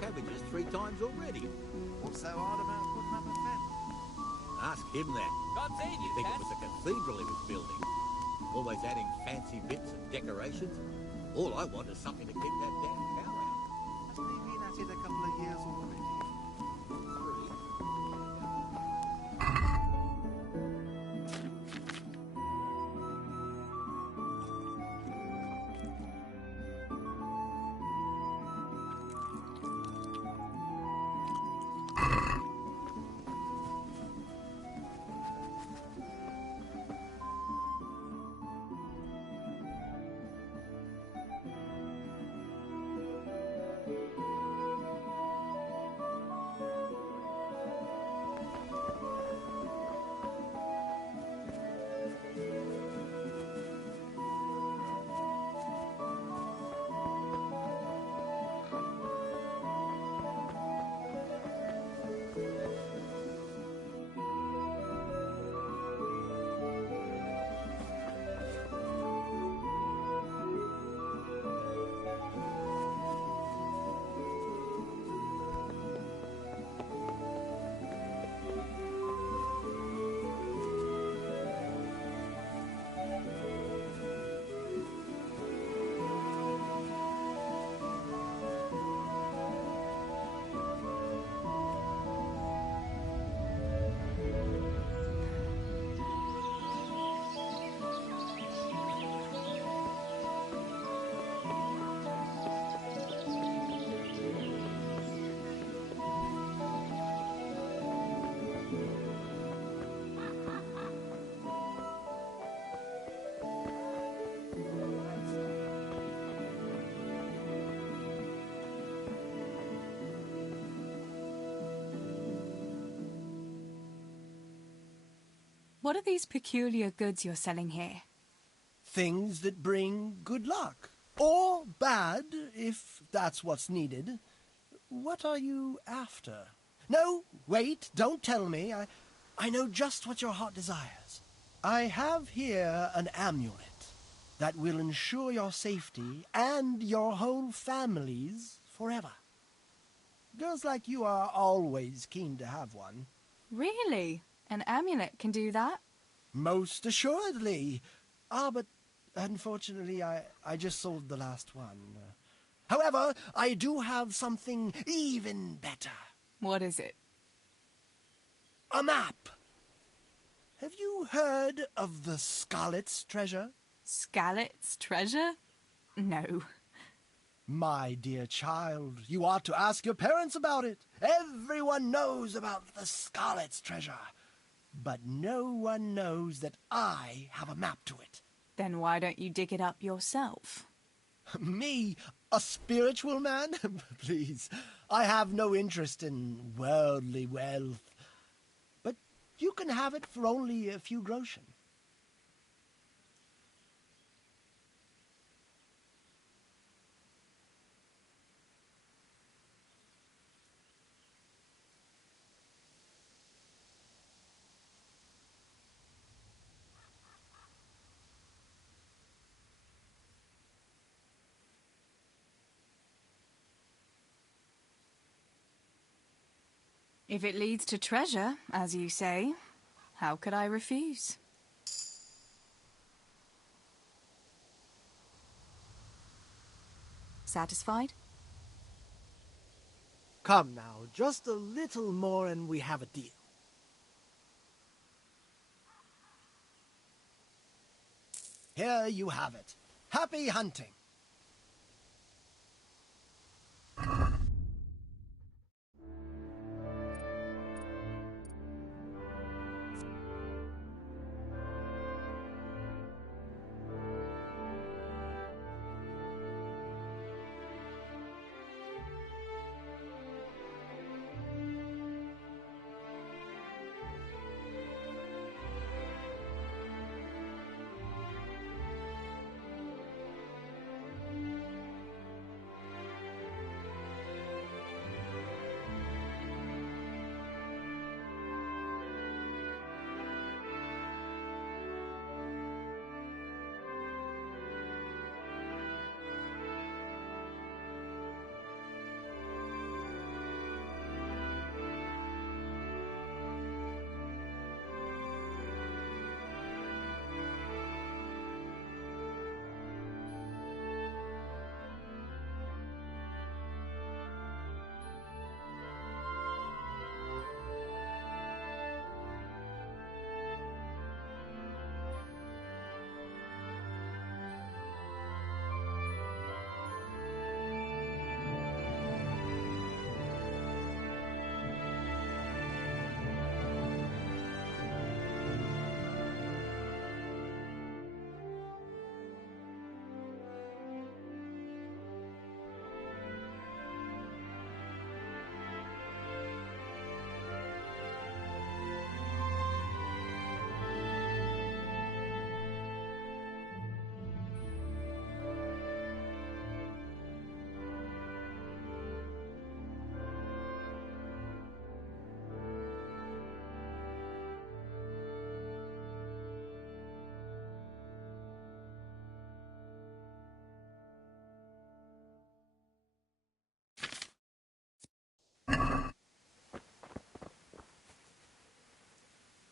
Cabbages 3 times already. What's so hard about putting up a fence? Ask him that. God save you, You think Cat. it was a cathedral he was building? Always adding fancy bits and decorations. All I want is something to keep that damn cow out. Hasn't he been at it a couple of years already? 3. What are these peculiar goods you're selling here? Things that bring good luck. Or bad, if that's what's needed. What are you after? No, wait, don't tell me. I know just what your heart desires. I have here an amulet that will ensure your safety and your whole family's forever. Girls like you are always keen to have one. Really? An amulet can do that? Most assuredly. But unfortunately, I just sold the last one. However, I do have something even better. What is it? A map. Have you heard of the Scarlet's treasure? Scarlet's treasure? No. My dear child, you ought to ask your parents about it. Everyone knows about the Scarlet's treasure. But no one knows that I have a map to it. Then why don't you dig it up yourself? Me? A spiritual man? Please, I have no interest in worldly wealth. But you can have it for only a few groschen. If it leads to treasure, as you say, how could I refuse? Satisfied? Come now, just a little more and we have a deal. Here you have it. Happy hunting.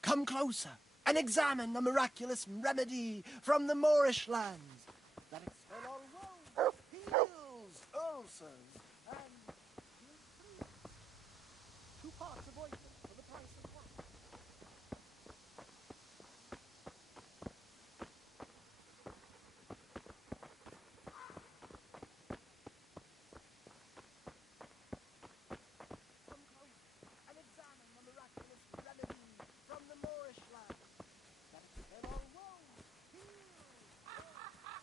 Come closer and examine the miraculous remedy from the Moorish lands that expel all woes, heals ulcers, and heals fleas. 2 parts of ointment for the price of 1. Come closer and examine the miraculous remedy from the Moorish lands that expel all woes, heals ulcers.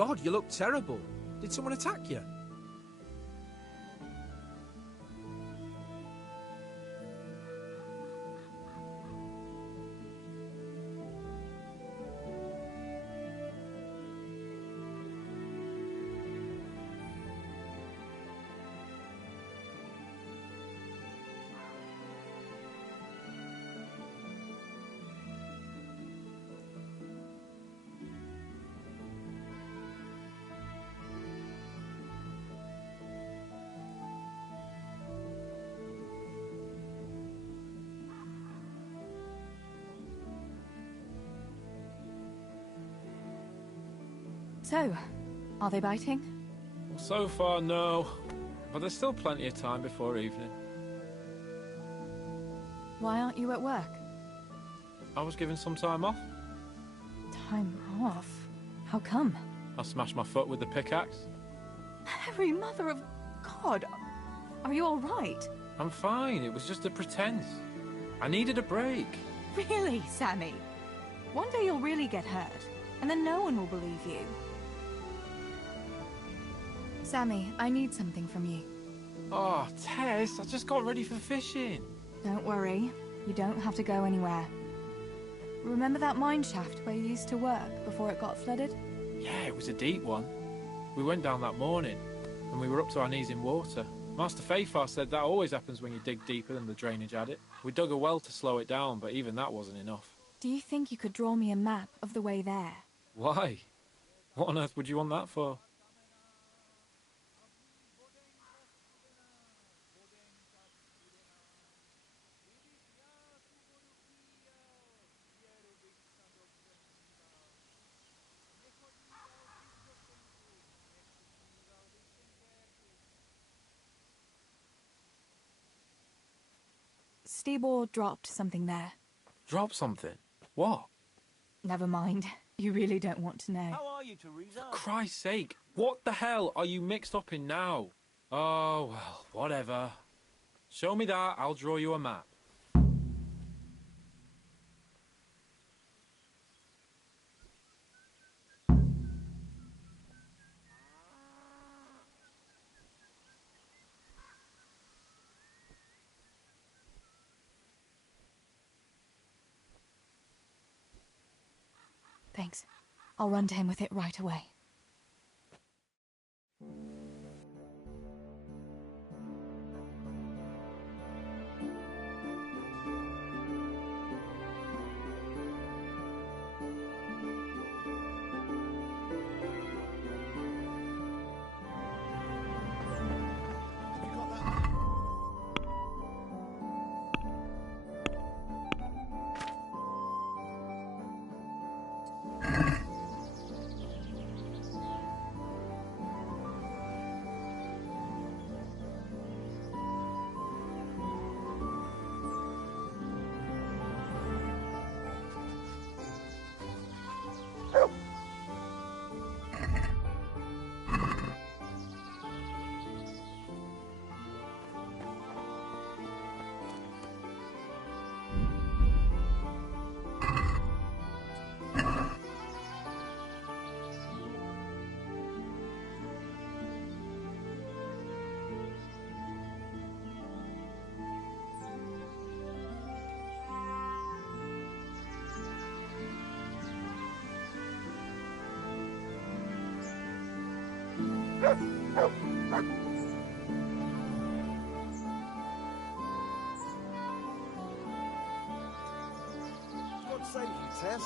God, you look terrible. Did someone attack you? So, are they biting? Well, so far, no. But there's still plenty of time before evening. Why aren't you at work? I was given some time off. Time off? How come? I smashed my foot with the pickaxe. Harry, mother of God! Are you alright? I'm fine, it was just a pretense. I needed a break. Really, Sammy? One day you'll really get hurt, and then no one will believe you. Sammy, I need something from you. Oh, Tess, I just got ready for fishing. Don't worry, you don't have to go anywhere. Remember that mine shaft where you used to work before it got flooded? Yeah, it was a deep one. We went down that morning, and we were up to our knees in water. Master Fafar said that always happens when you dig deeper than the drainage had it. We dug a well to slow it down, but even that wasn't enough. Do you think you could draw me a map of the way there? Why? What on earth would you want that for? Stibor dropped something there. Drop something? What? Never mind. You really don't want to know. How are you, Teresa? For Christ's sake, what the hell are you mixed up in now? Oh, well, whatever. Show me that, I'll draw you a map. Thanks. I'll run to him with it right away. God save you, Tess.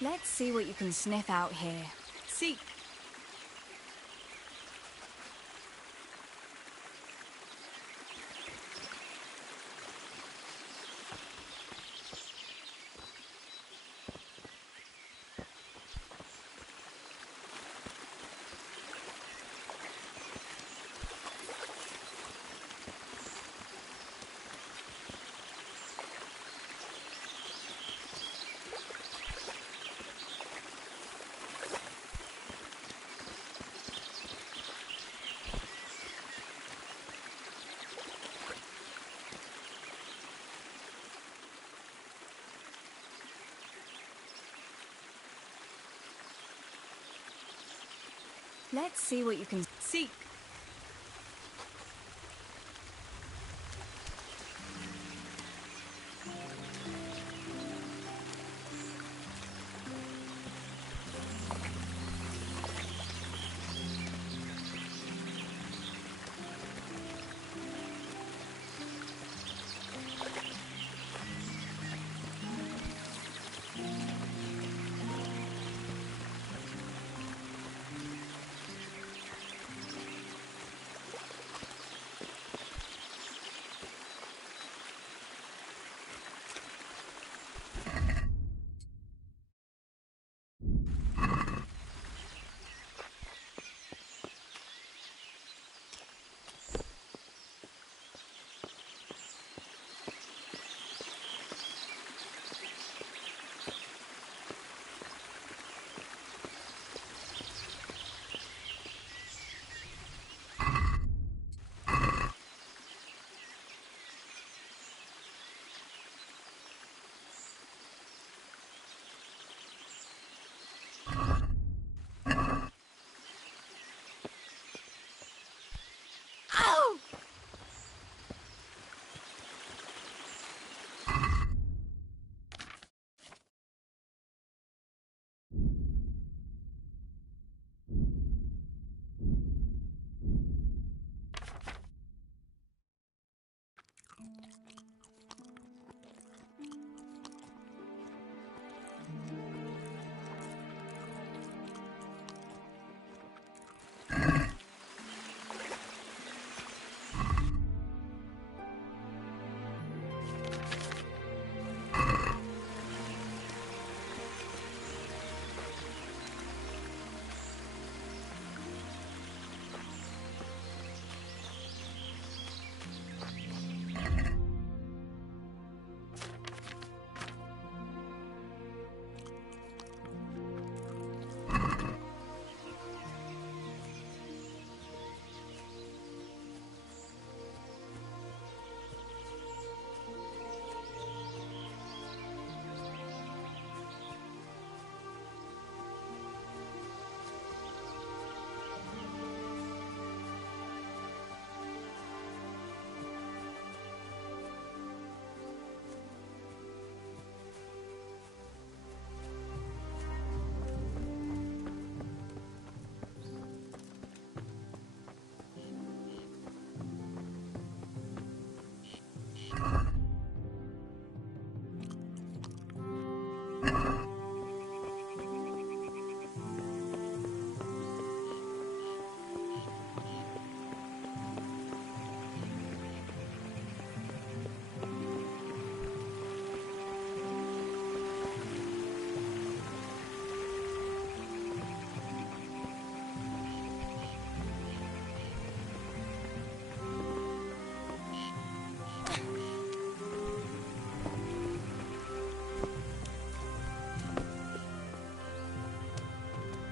Let's see what you can sniff out here. Seek. Let's see what you can seek.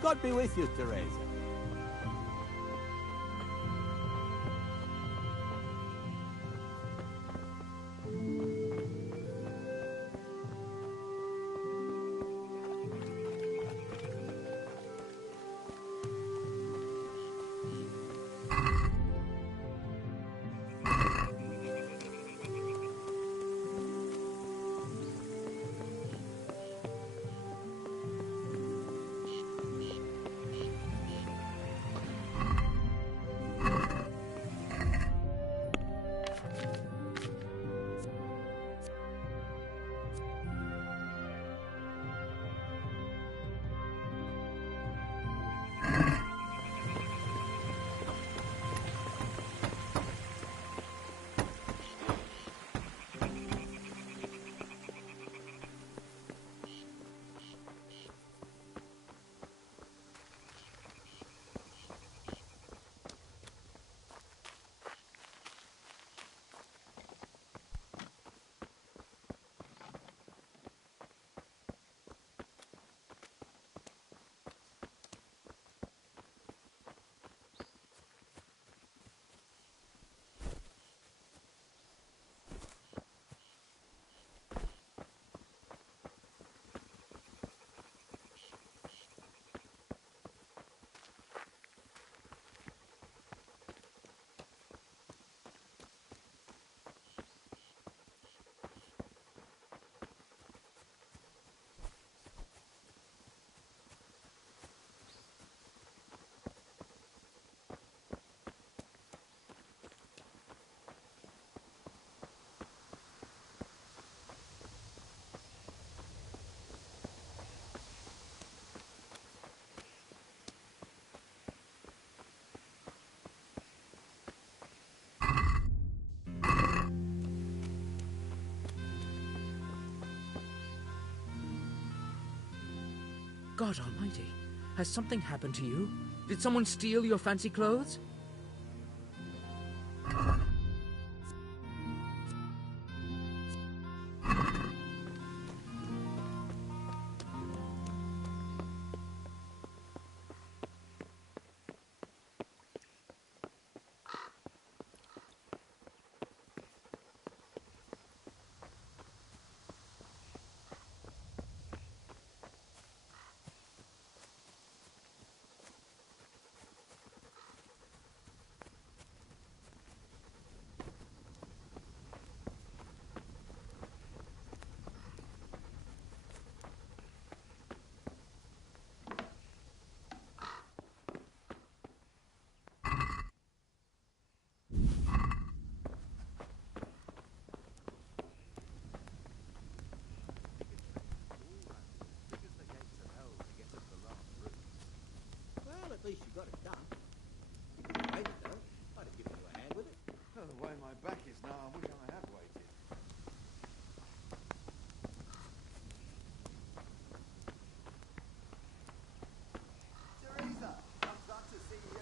God be with you, Teresa. God almighty, has something happened to you? Did someone steal your fancy clothes? Well, at least you got it done. If you waited, though, I'd have given you a hand with it. Oh, the way my back is now, I wish I had waited. Teresa, I'm glad to see you.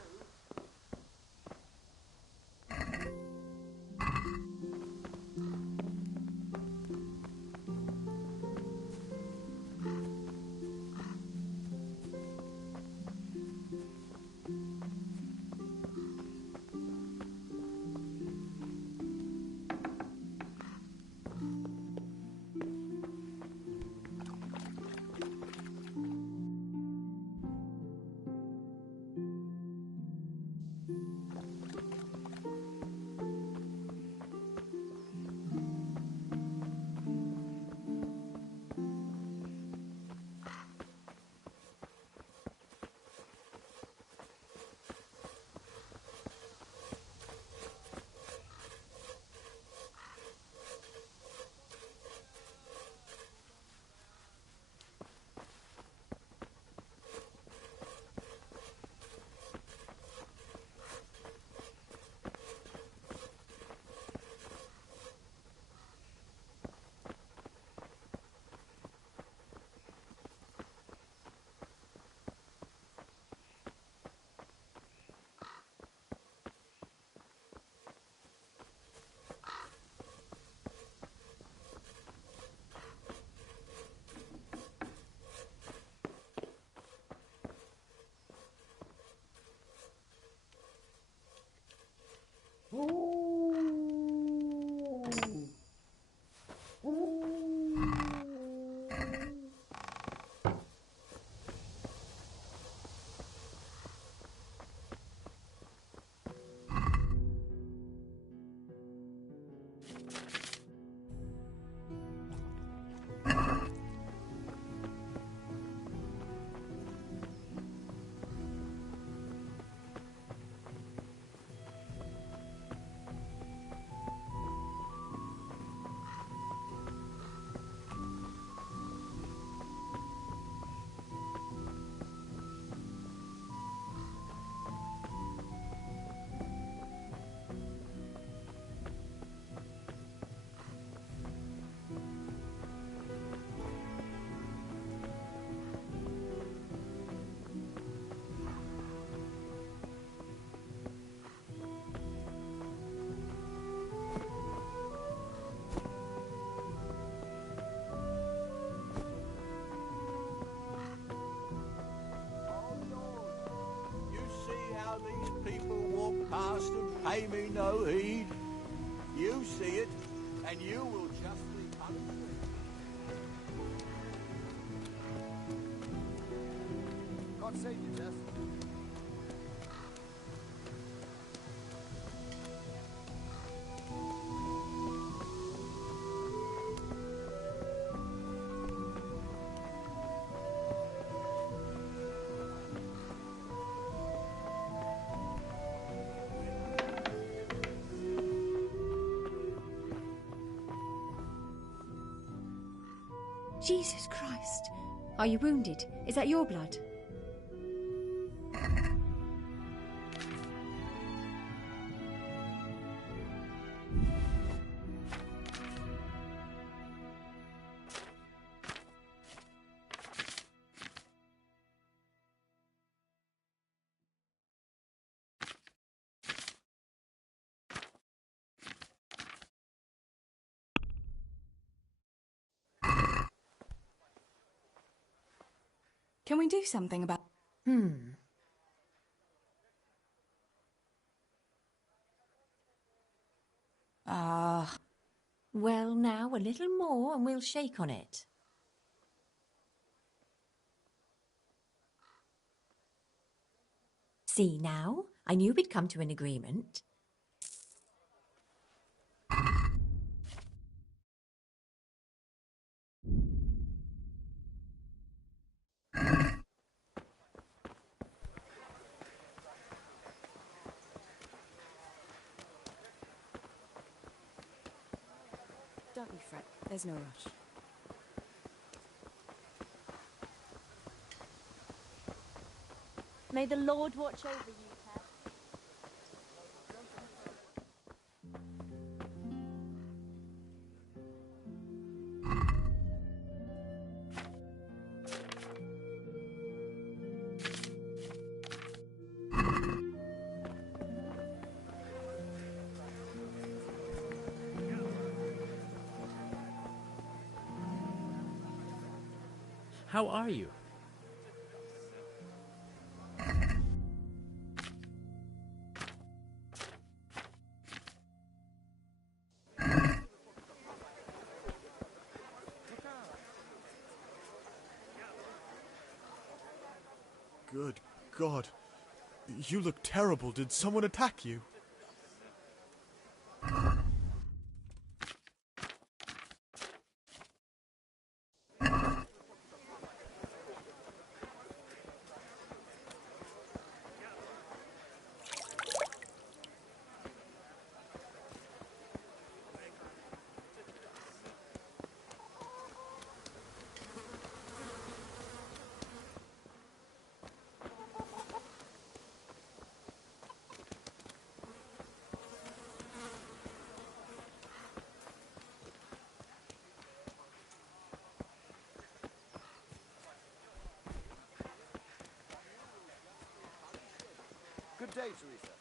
people walk past and pay me no heed. You see it, and you will justly punish me. God save you, Tess. Jesus Christ. Are you wounded? Is that your blood? Can we do something about... Well, now, a little more and we'll shake on it. See now? I knew we'd come to an agreement. Don't be fret. There's no rush. May the Lord watch over you, Ted. How are you? Good God. You look terrible. Did someone attack you? Good day, Teresa.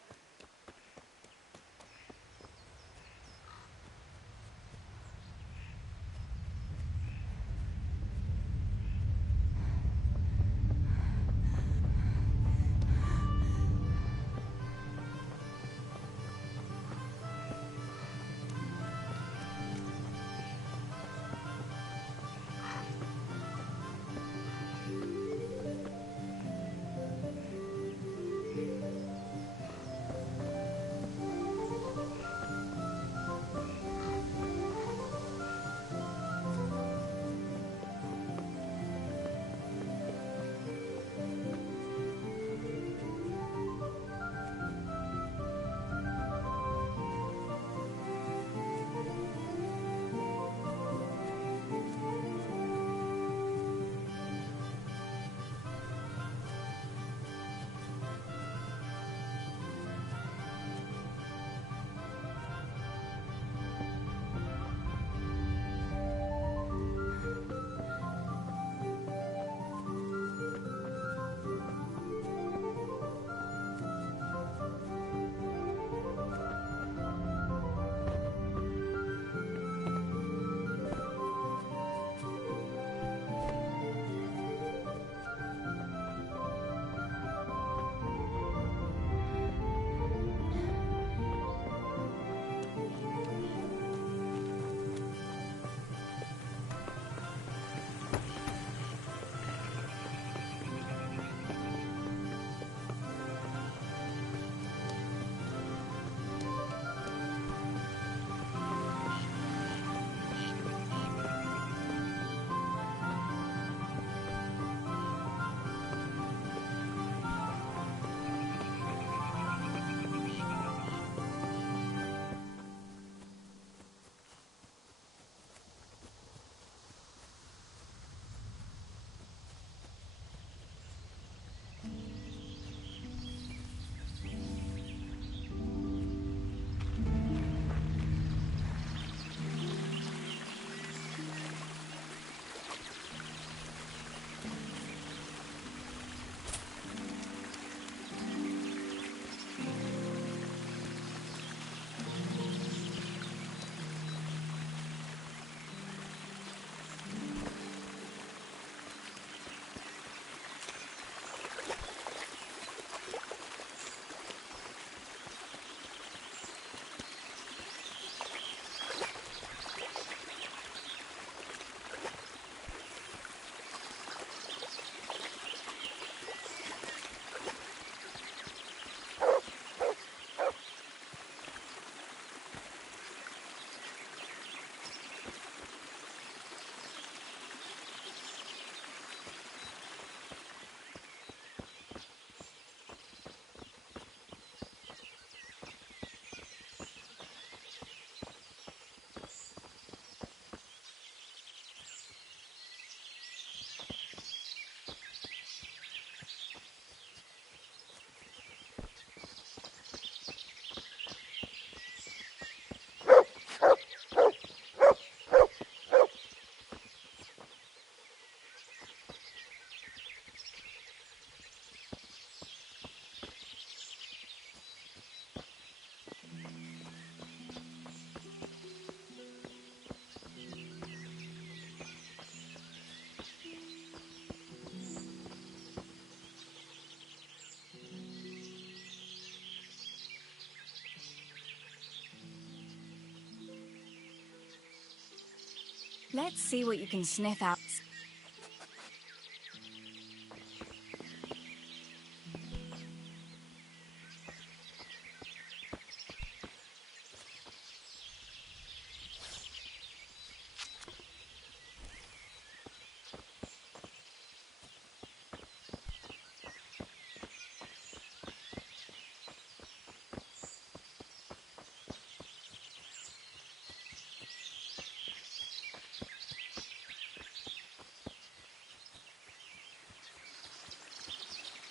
Let's see what you can sniff out.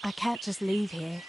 I can't just leave here.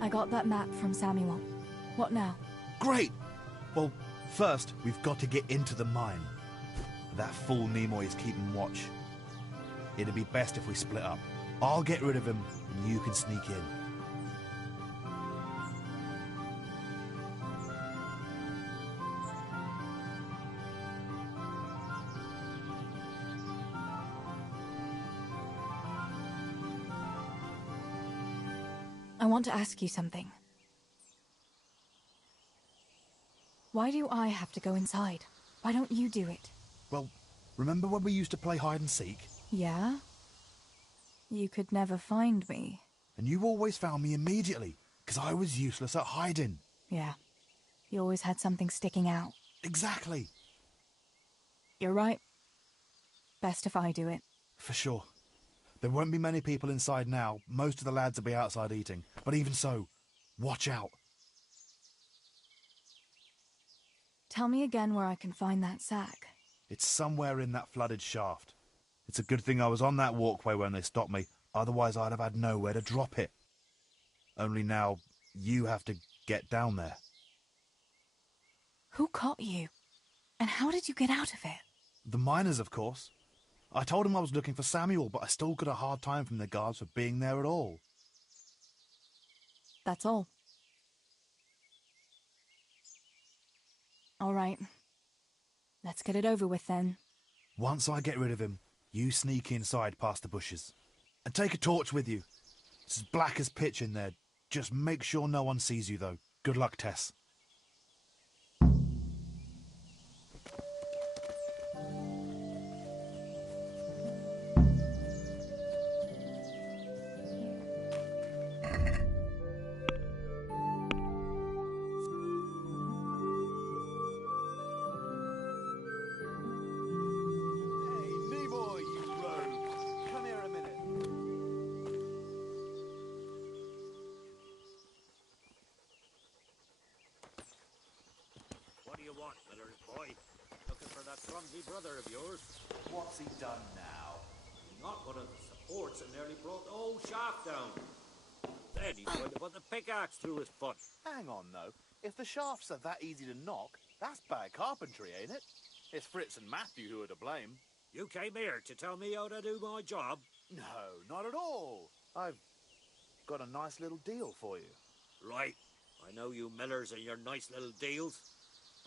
I got that map from Samuel. What now? Great! Well, first, we've got to get into the mine. That fool Nimoy is keeping watch. It'd be best if we split up. I'll get rid of him, and you can sneak in. I want to ask you something. Why do I have to go inside? Why don't you do it? Well, remember when we used to play hide and seek? Yeah? You could never find me. And you always found me immediately, because I was useless at hiding. Yeah. You always had something sticking out. Exactly. You're right. Best if I do it. For sure. There won't be many people inside now. Most of the lads will be outside eating. But even so, watch out. Tell me again where I can find that sack. It's somewhere in that flooded shaft. It's a good thing I was on that walkway when they stopped me. Otherwise, I'd have had nowhere to drop it. Only now, you have to get down there. Who caught you? And how did you get out of it? The miners, of course. I told him I was looking for Samuel, but I still got a hard time from the guards for being there at all. That's all. All right. Let's get it over with then. Once I get rid of him, you sneak inside past the bushes. And take a torch with you. It's as black as pitch in there. Just make sure no one sees you, though. Good luck, Tess. Brother of yours. What's he done now? He knocked one of the supports and nearly brought the whole shaft down. Then he tried to put the pickaxe through his foot. Hang on, though. If the shafts are that easy to knock, that's bad carpentry, ain't it? It's Fritz and Matthew who are to blame. You came here to tell me how to do my job? No, not at all. I've got a nice little deal for you. Right. I know you millers and your nice little deals.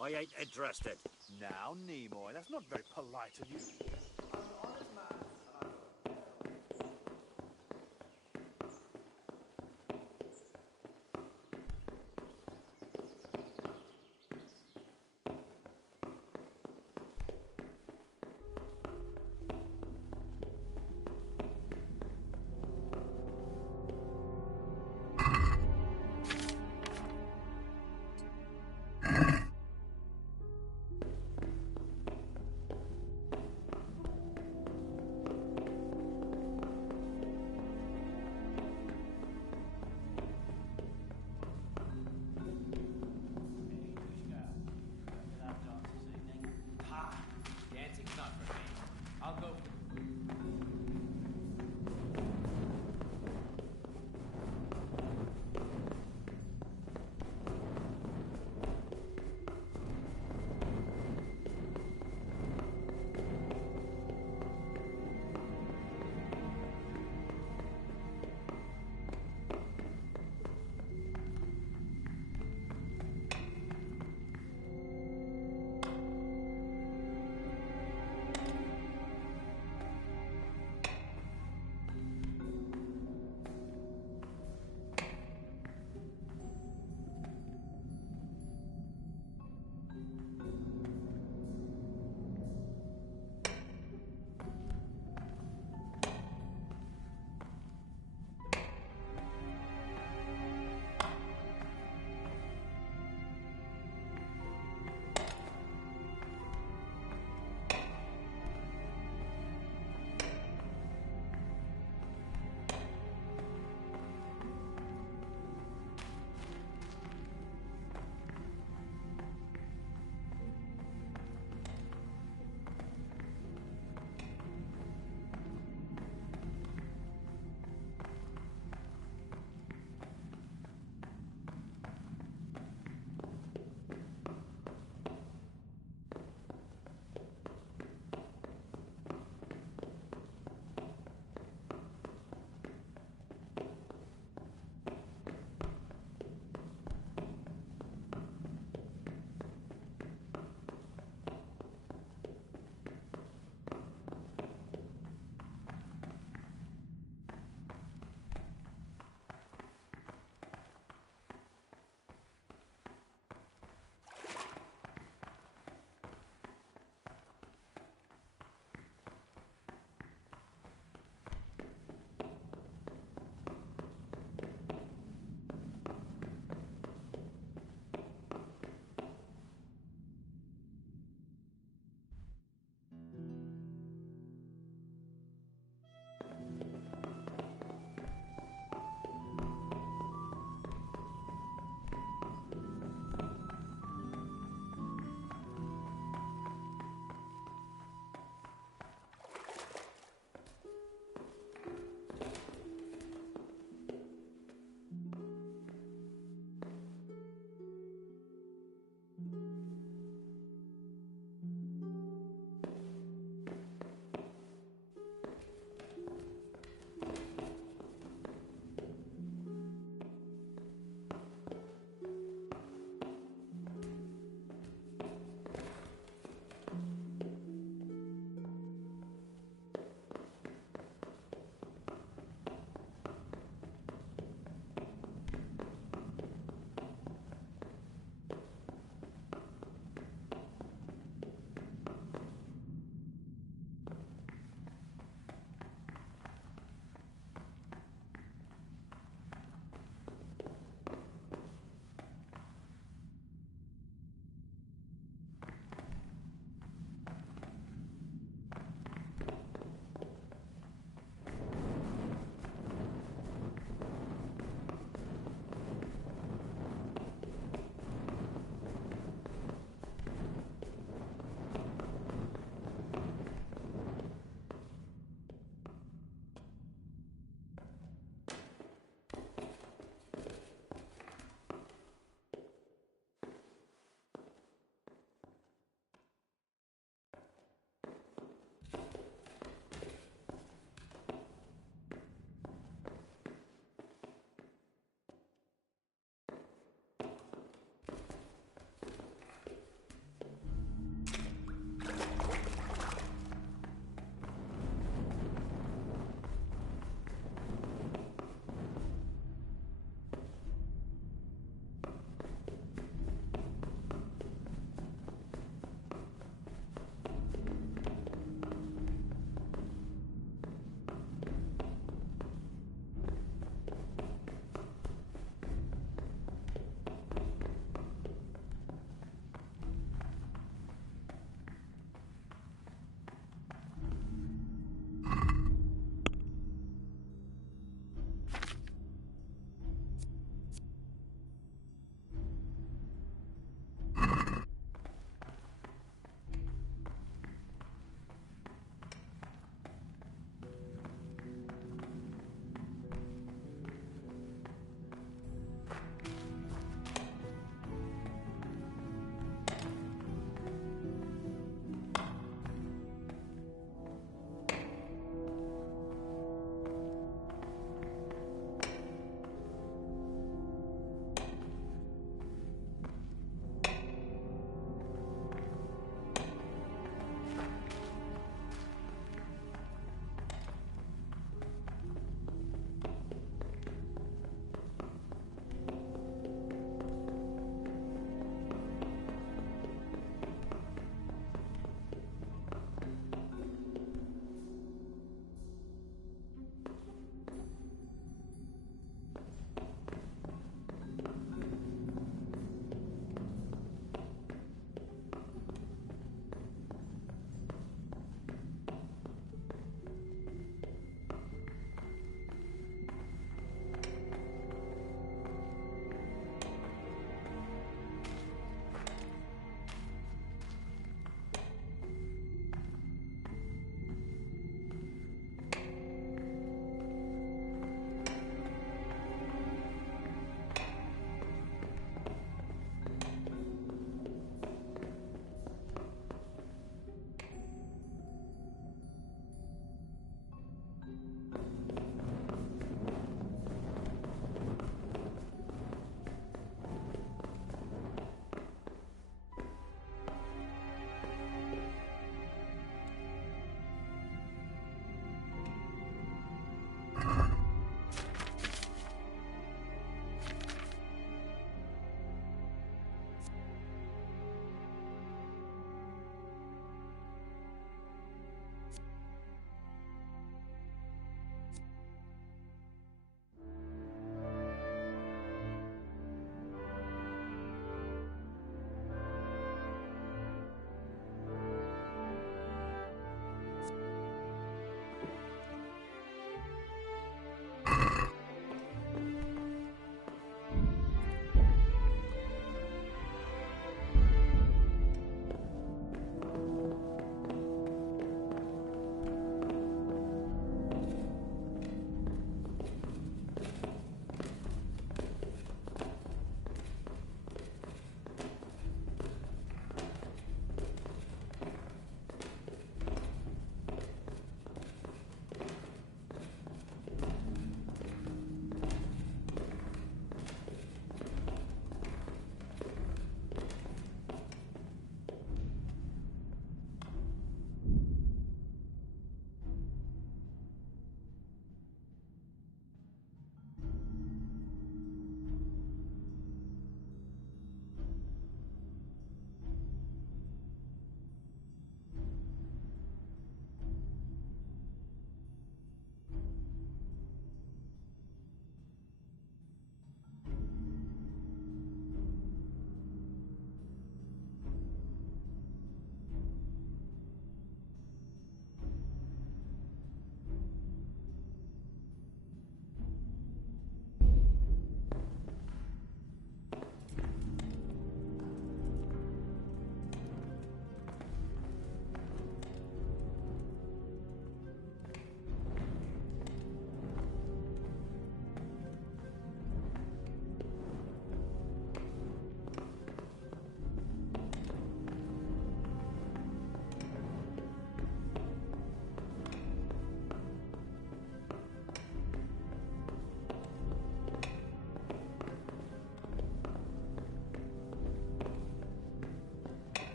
I ain't interested. Now, Nimoy, that's not very polite of you. I'm an honest man,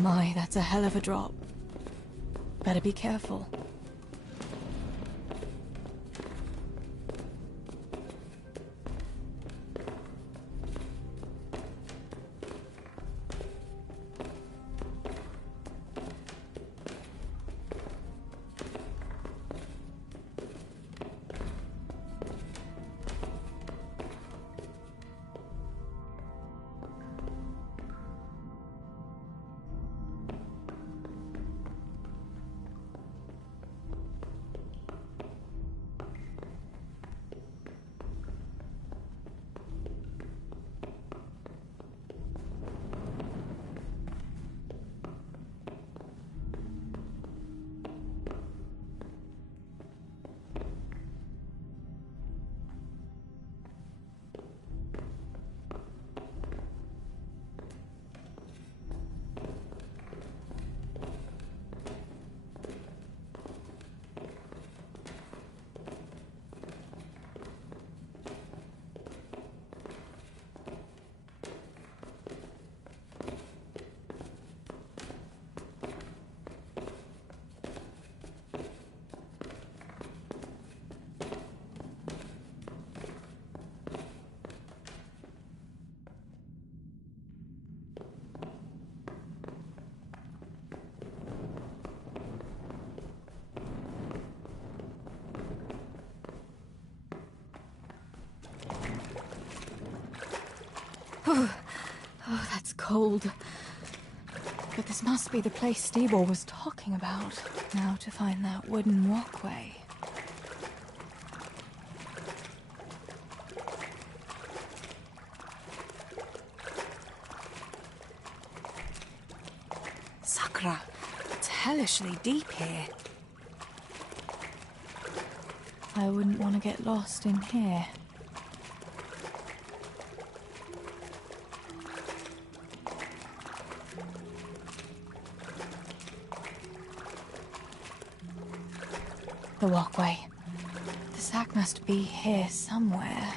My, that's a hell of a drop. Better be careful. Oh, that's cold. But this must be the place Stebor was talking about. Now to find that wooden walkway. Sakura, it's hellishly deep here. I wouldn't want to get lost in here. The walkway. The sack must be here somewhere.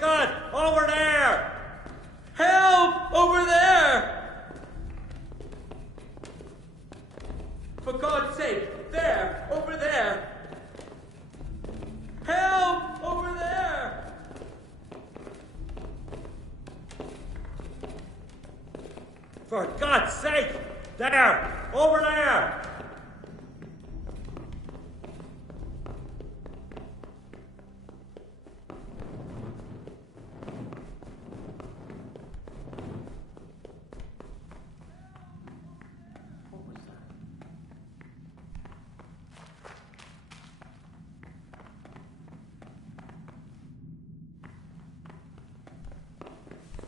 God! Over there! Help! Over there! For God's sake, there! Over there! Help! Over there! For God's sake! There! Over there!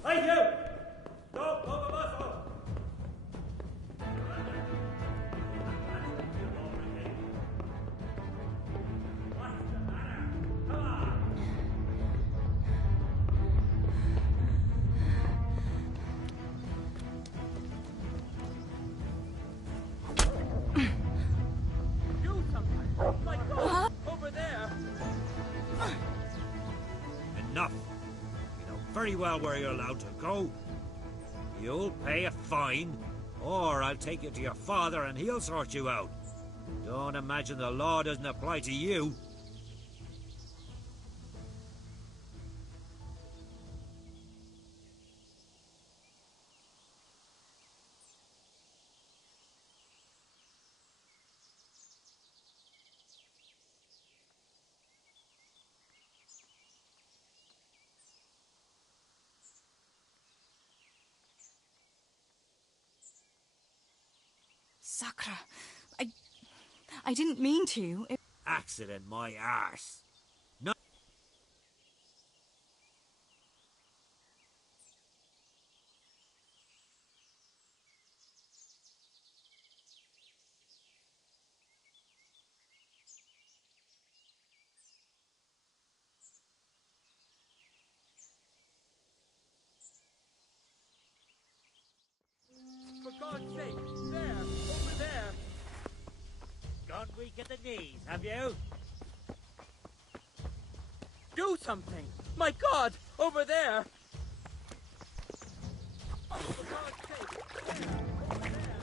Hey, you! Don't move a muscle! What's the matter? Come on! Do something! My God! Over there! Enough! You know very well where you're allowed to go. You'll pay a fine, or I'll take you to your father and he'll sort you out. Don't imagine the law doesn't apply to you. Sakra, I didn't mean to. Accident, my arse. No. For God's sake, there! Over there! Gone weak at the knees, have you? Do something! My God! Over there! For God's sake, there! Over there!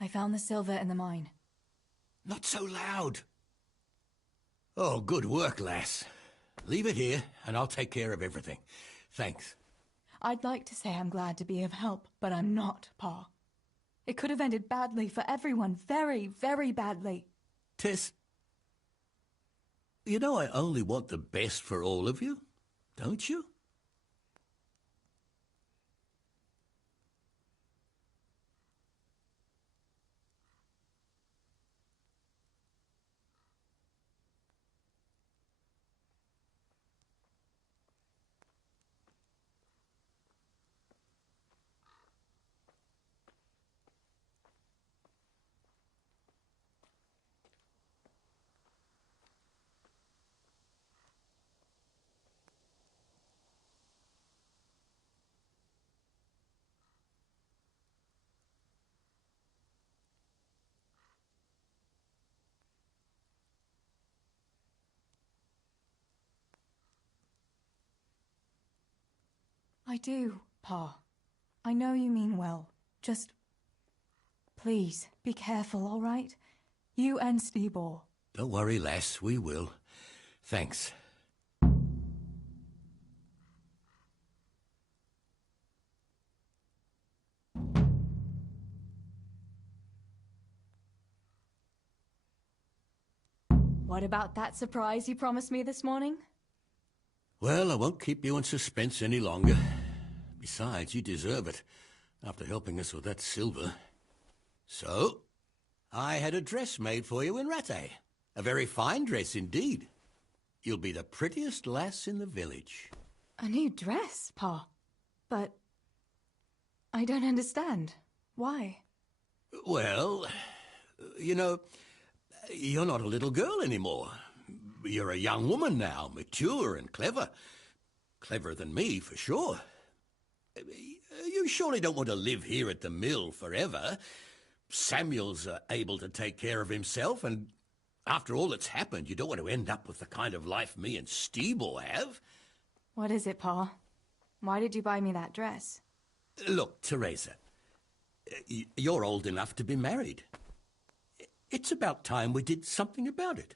I found the silver in the mine. Not so loud. Oh, good work, lass. Leave it here, and I'll take care of everything. Thanks. I'd like to say I'm glad to be of help, but I'm not, Pa. It could have ended badly for everyone. Very, very badly. Tess, you know I only want the best for all of you, don't you? I do, Pa. I know you mean well. Just... please, be careful, all right? You and Stibor. Don't worry, lass, we will. Thanks. What about that surprise you promised me this morning? Well, I won't keep you in suspense any longer. Besides, you deserve it, after helping us with that silver. So, I had a dress made for you in Rattay. A very fine dress indeed. You'll be the prettiest lass in the village. A new dress, Pa? But... I don't understand. Why? Well, you know, you're not a little girl anymore. You're a young woman now, mature and clever. Cleverer than me, for sure. You surely don't want to live here at the mill forever. Samuel's able to take care of himself, and after all that's happened, you don't want to end up with the kind of life me and Stibor have. What is it, Pa? Why did you buy me that dress? Look, Teresa, you're old enough to be married. It's about time we did something about it.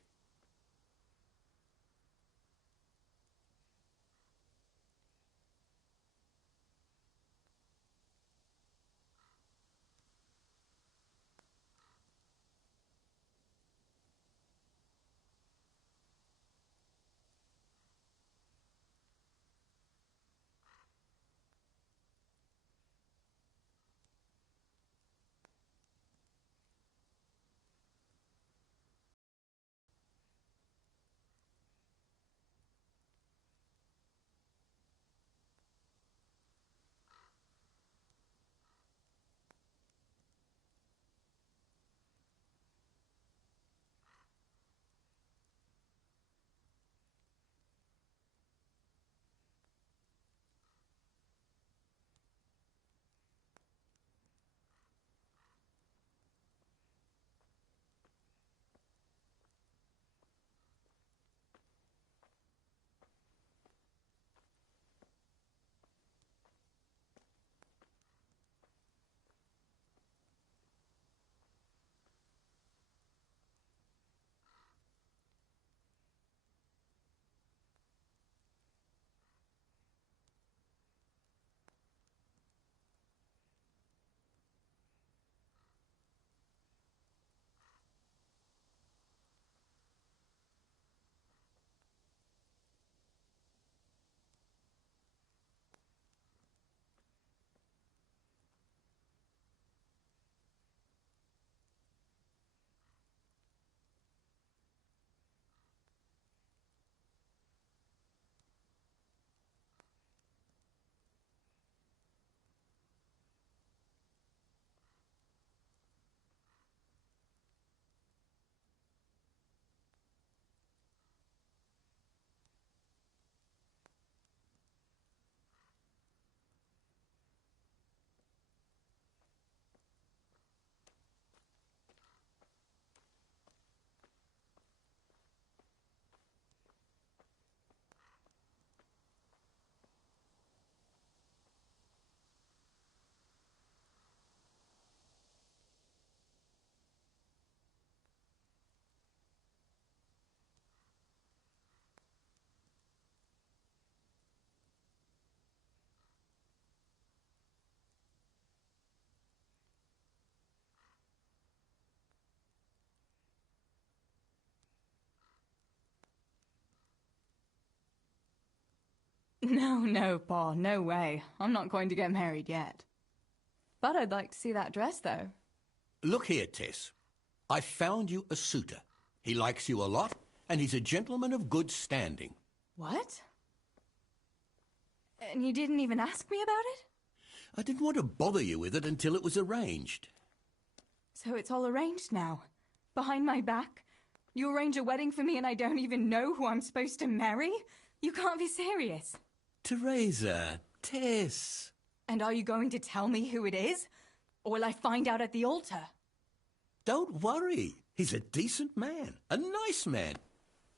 No, Pa, no way. I'm not going to get married yet. But I'd like to see that dress, though. Look here, Tess. I found you a suitor. He likes you a lot, and he's a gentleman of good standing. What? And you didn't even ask me about it? I didn't want to bother you with it until it was arranged. So it's all arranged now? Behind my back? You arrange a wedding for me and I don't even know who I'm supposed to marry? You can't be serious. Teresa, Tess. And are you going to tell me who it is? Or will I find out at the altar? Don't worry. He's a decent man, a nice man.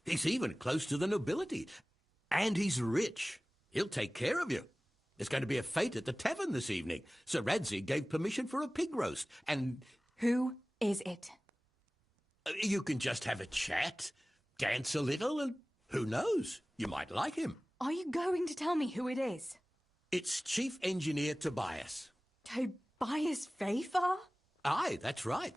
He's even close to the nobility. And he's rich. He'll take care of you. There's going to be a fete at the tavern this evening. Sir Radzig gave permission for a pig roast, and... Who is it? You can just have a chat, dance a little, and who knows? You might like him. Are you going to tell me who it is? It's Chief Engineer Tobias. Tobias Fafar? Aye, that's right.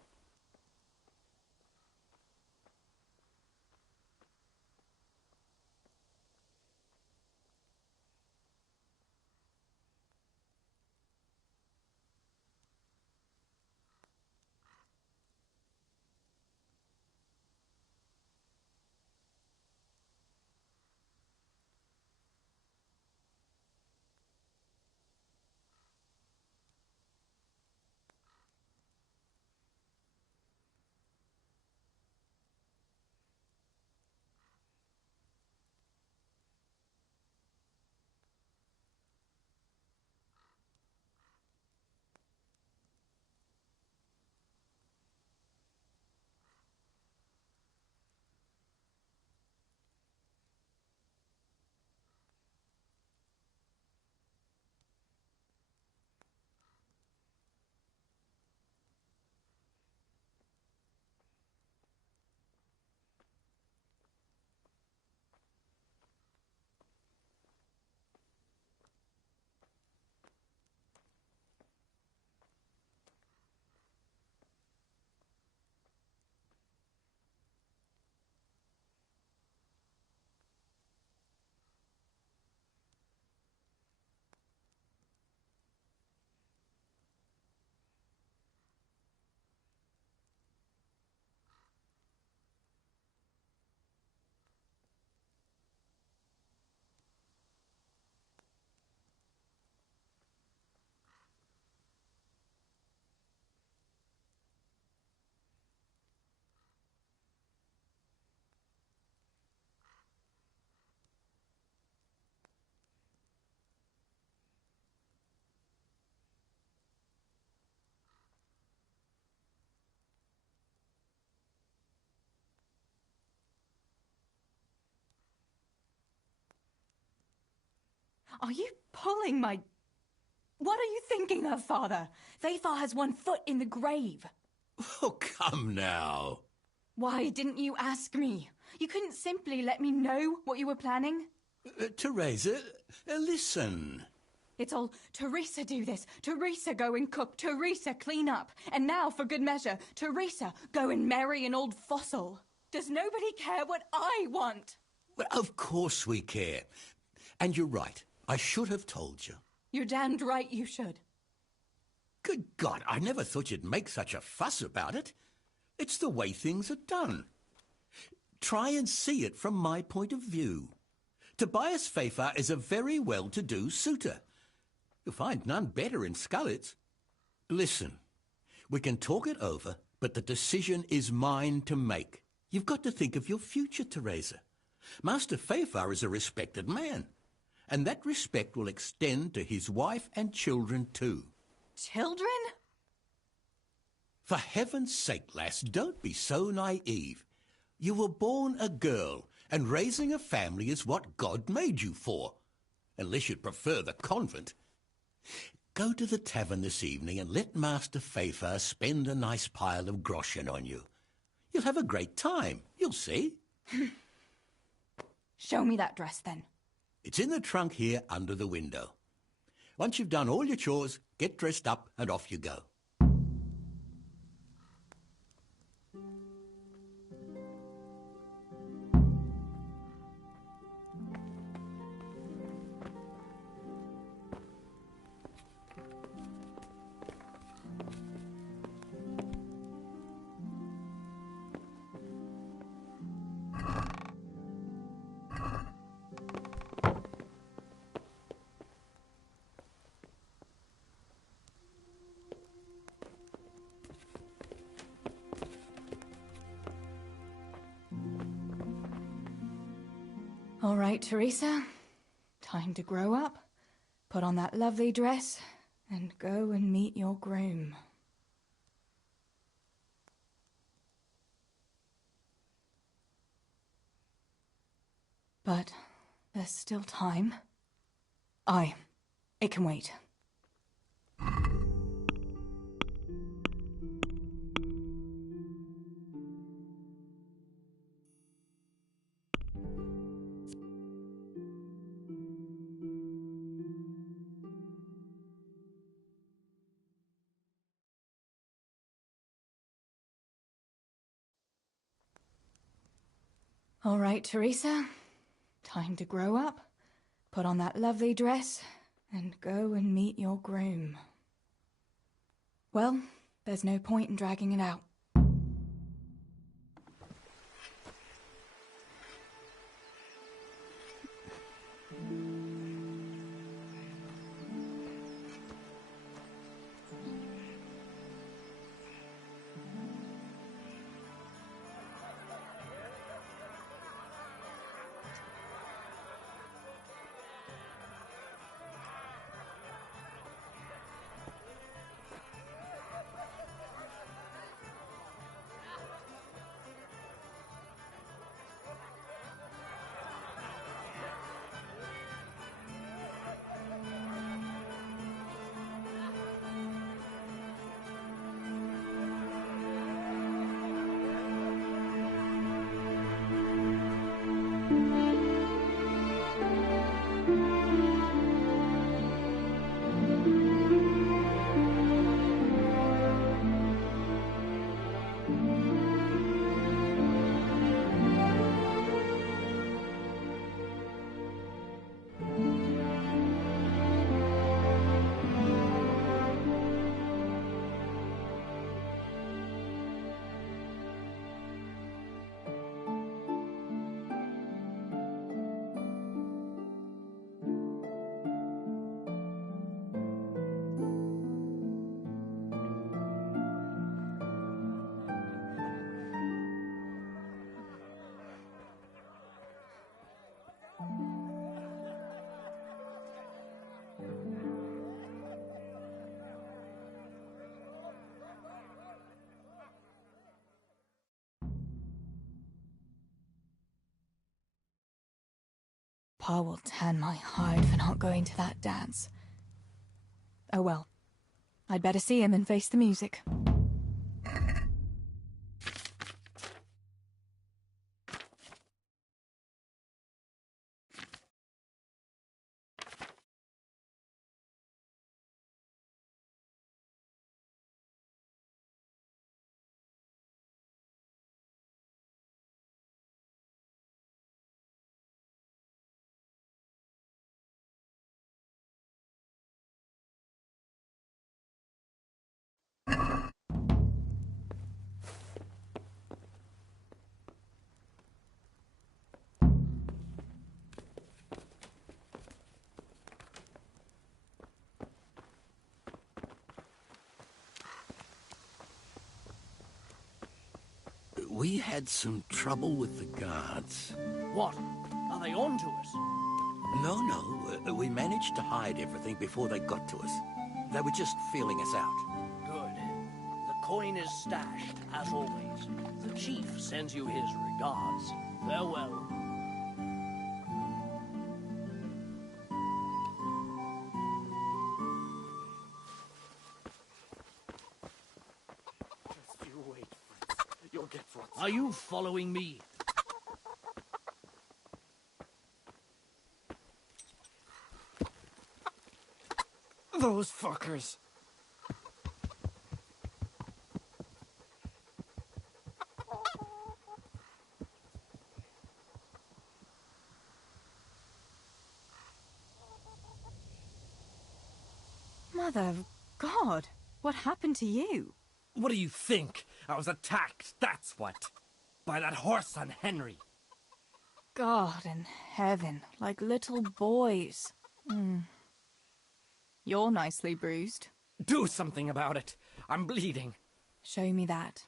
Are you pulling my... What are you thinking of, Father? Fafar has one foot in the grave. Oh, come now. Why didn't you ask me? You couldn't simply let me know what you were planning? Teresa, listen. It's all, Teresa do this, Teresa go and cook, Teresa clean up. And now, for good measure, Teresa go and marry an old fossil. Does nobody care what I want? Well, of course we care. And you're right. I should have told you. You're damned right you should. Good God, I never thought you'd make such a fuss about it. It's the way things are done. Try and see it from my point of view. Tobias Fafar is a very well-to-do suitor. You'll find none better in Scullets. Listen, we can talk it over, but the decision is mine to make. You've got to think of your future, Teresa. Master Fafar is a respected man, and that respect will extend to his wife and children too. Children? For heaven's sake, lass, don't be so naive. You were born a girl, and raising a family is what God made you for. Unless you'd prefer the convent. Go to the tavern this evening and let Master Fafar spend a nice pile of groschen on you. You'll have a great time, you'll see. Show me that dress, then. It's in the trunk here under the window. Once you've done all your chores, get dressed up and off you go. All right, Teresa. Time to grow up, put on that lovely dress, and go and meet your groom. But there's still time. Aye, It can wait. All right, Teresa. Time to grow up, put on that lovely dress, and go and meet your groom. Well, there's no point in dragging it out. Pa will tan my hide for not going to that dance. Oh well. I'd better see him and face the music. We had some trouble with the guards. What? Are they on to us? No. We managed to hide everything before they got to us. They were just feeling us out. Good. The coin is stashed, as always. The chief sends you his regards. Farewell. You wait, Fritz. You'll get what's... Are you following me? Those fuckers. Mother of God, what happened to you? What do you think? I was attacked, that's what. By that whoreson Henry. God in heaven, like little boys. You're nicely bruised. Do something about it. I'm bleeding. Show me that.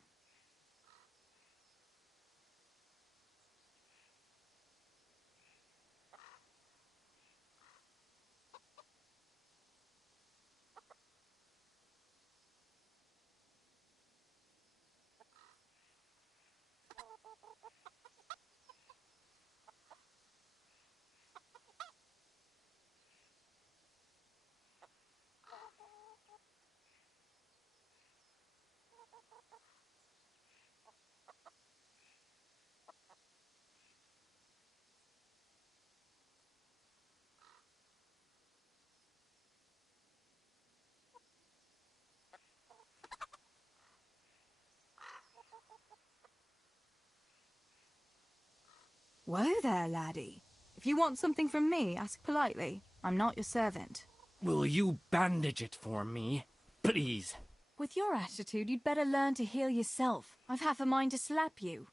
Whoa there, laddie. If you want something from me, ask politely. I'm not your servant. Will you bandage it for me? Please. With your attitude, you'd better learn to heal yourself. I've half a mind to slap you.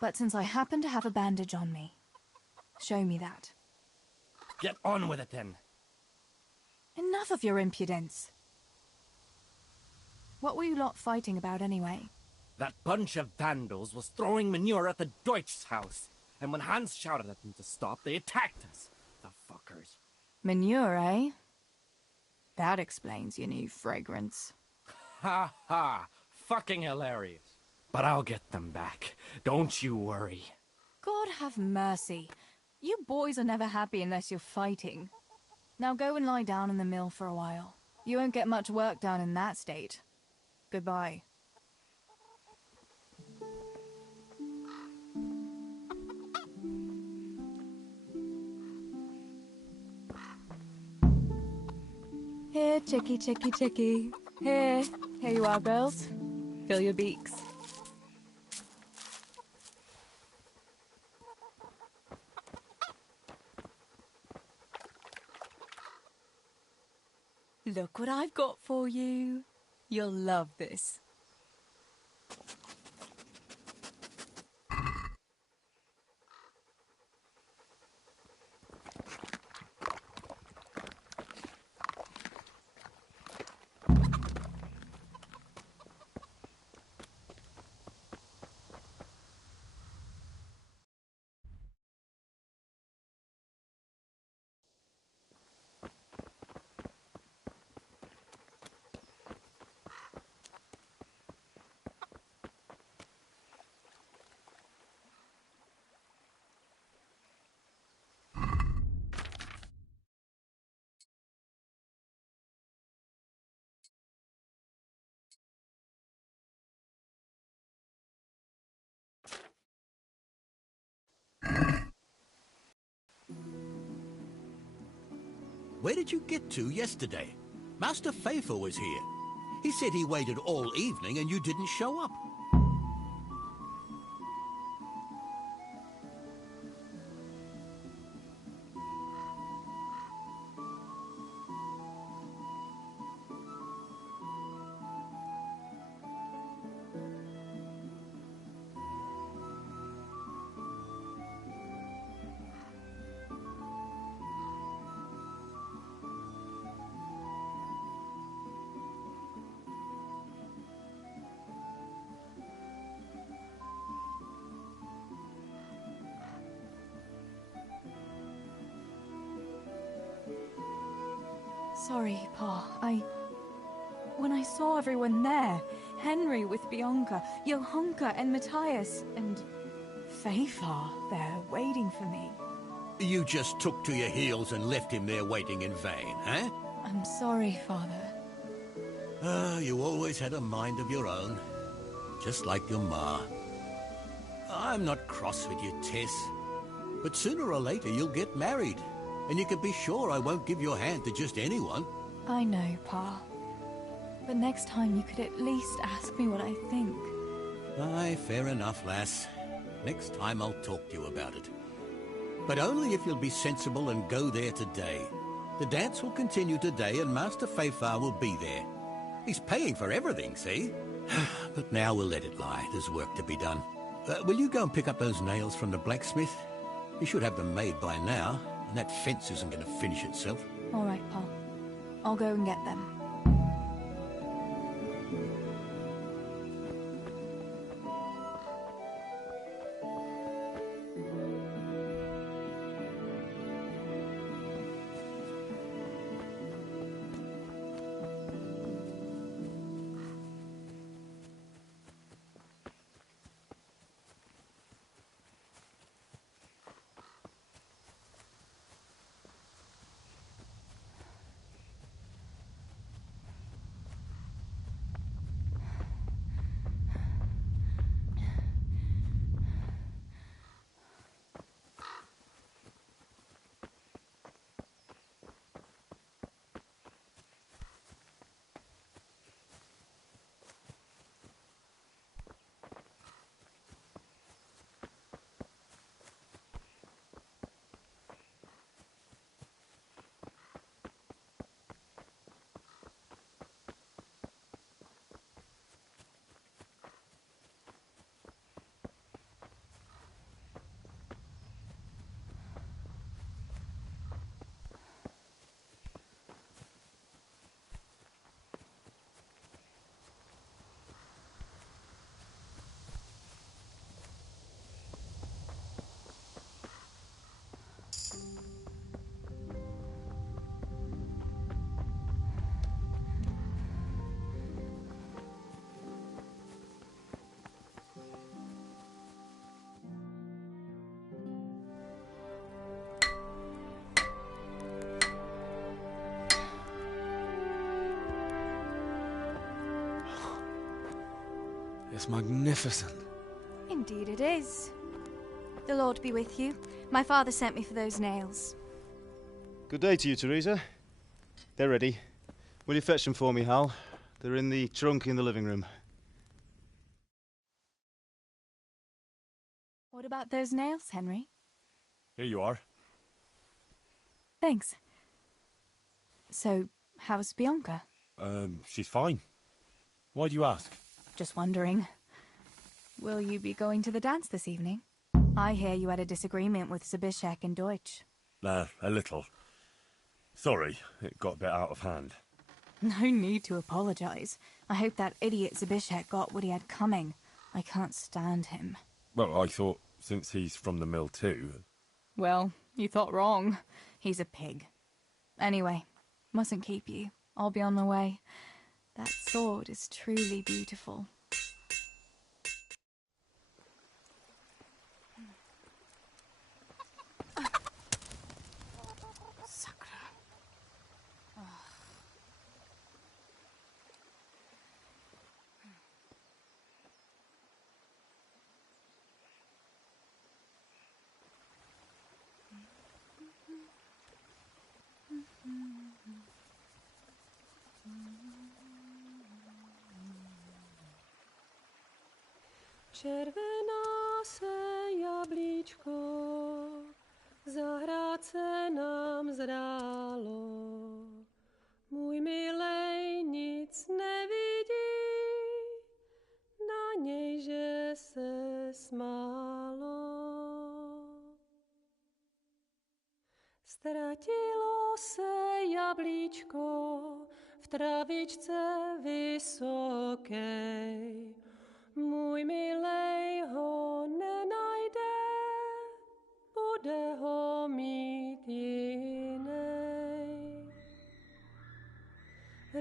But since I happen to have a bandage on me, show me that. Get on with it then. Enough of your impudence. What were you lot fighting about anyway? That bunch of vandals was throwing manure at the Deutsch's house, and when Hans shouted at them to stop, they attacked us. The fuckers. Manure, eh? That explains your new fragrance. Ha ha! Fucking hilarious. But I'll get them back. Don't you worry. God have mercy. You boys are never happy unless you're fighting. Now go and lie down in the mill for a while. You won't get much work done in that state. Goodbye. Here, chickie, chickie, chickie. Here you are, girls. Fill your beaks. Look what I've got for you. You'll love this. Where did you get to yesterday? Master Pfeiffer was here. He said he waited all evening and you didn't show up. Sorry, Pa. When I saw everyone there, Henry with Bianca, Johanka and Matthias, and Pfeiffer there waiting for me. You just took to your heels and left him there waiting in vain, eh? I'm sorry, Father. You always had a mind of your own, just like your ma. I'm not cross with you, Tess, but sooner or later you'll get married, and you can be sure I won't give your hand to just anyone. I know, Pa. But next time you could at least ask me what I think. Aye, fair enough, lass. Next time I'll talk to you about it. But only if you'll be sensible and go there today. The dance will continue today and Master Pfeiffer will be there. He's paying for everything, see? But now we'll let it lie. There's work to be done. Will you go and pick up those nails from the blacksmith? You should have them made by now, and that fence isn't going to finish itself. All right, Pa. I'll go and get them. It's magnificent. Indeed it is. The Lord be with you. My father sent me for those nails. Good day to you, Teresa. They're ready. Will you fetch them for me, Hal? They're in the trunk in the living room. What about those nails, Henry? Here you are. Thanks. So, how's Bianca? She's fine. Why do you ask? Just wondering. Will you be going to the dance this evening? I hear you had a disagreement with Zabishek and Deutsch. A little. Sorry, it got a bit out of hand. No need to apologise. I hope that idiot Zabishek got what he had coming. I can't stand him. Well, I thought, since he's from the mill too... Well, you thought wrong. He's a pig. Anyway, mustn't keep you. I'll be on the way. That sword is truly beautiful. Červená se jablíčko, zahrát se nám zdálo. Můj milej nic nevidí, na něj, že se smálo. Ztratilo se jablíčko v travičce vysokej. Můj milej ho nenajde, bude ho mít jinej.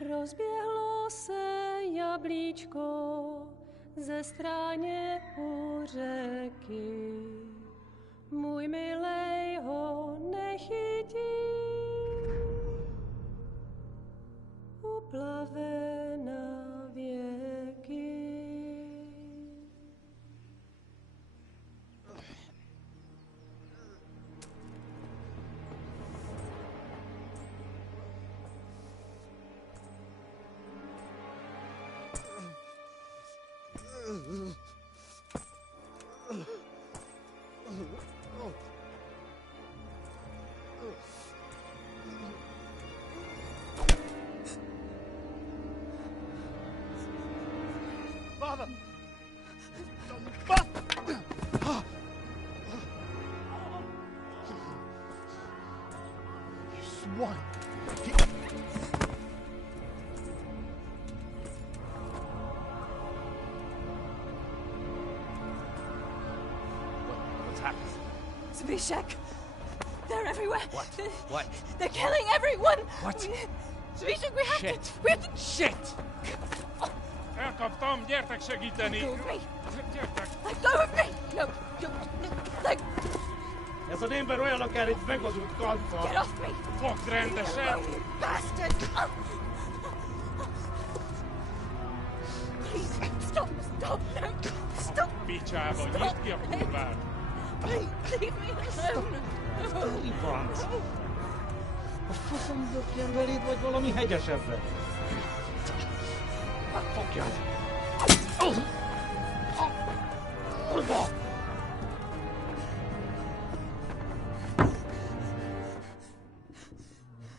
Rozběhlo se jablíčko ze stráně u řeky. Můj milej ho nechytí, uplave na věky. Father! You swine! What's happened? Zabishek! They're everywhere! What? They're killing everyone! What? Zabishek, we have Shit! to... We have to... Shit! Elkaptam, gyertek segíteni! Let go of me! Gyertek! Let go of me! No, let... Ez az ember olyan akár egy megazult kanccal! Get off me! Fogd rendesen! You bastard! Please, stop, no, stop! Picsába, nyisd ki a kurvát! Please, leave me alone! Franc! A faszom dökjen beléd, vagy valami hegyesebbre? Fogjad!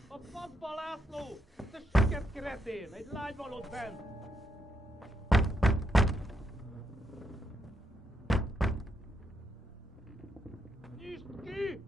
A faszba, László! Te süket kretén! Egy lány van ott bent! Nyisd ki!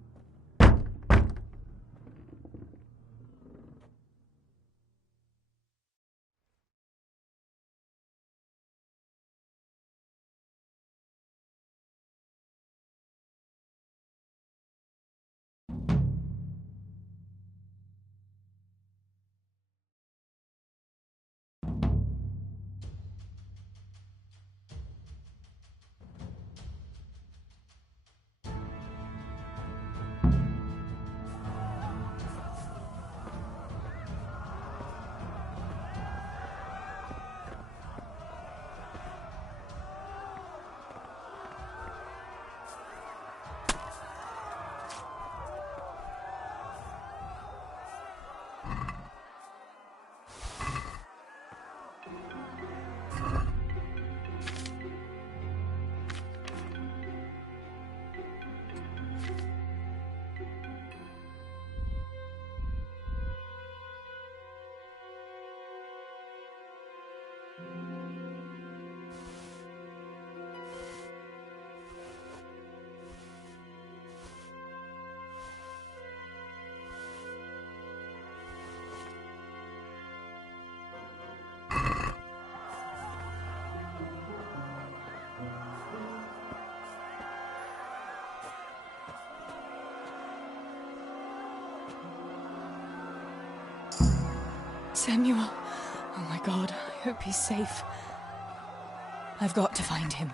Samuel. Oh my God, I hope he's safe. I've got to find him.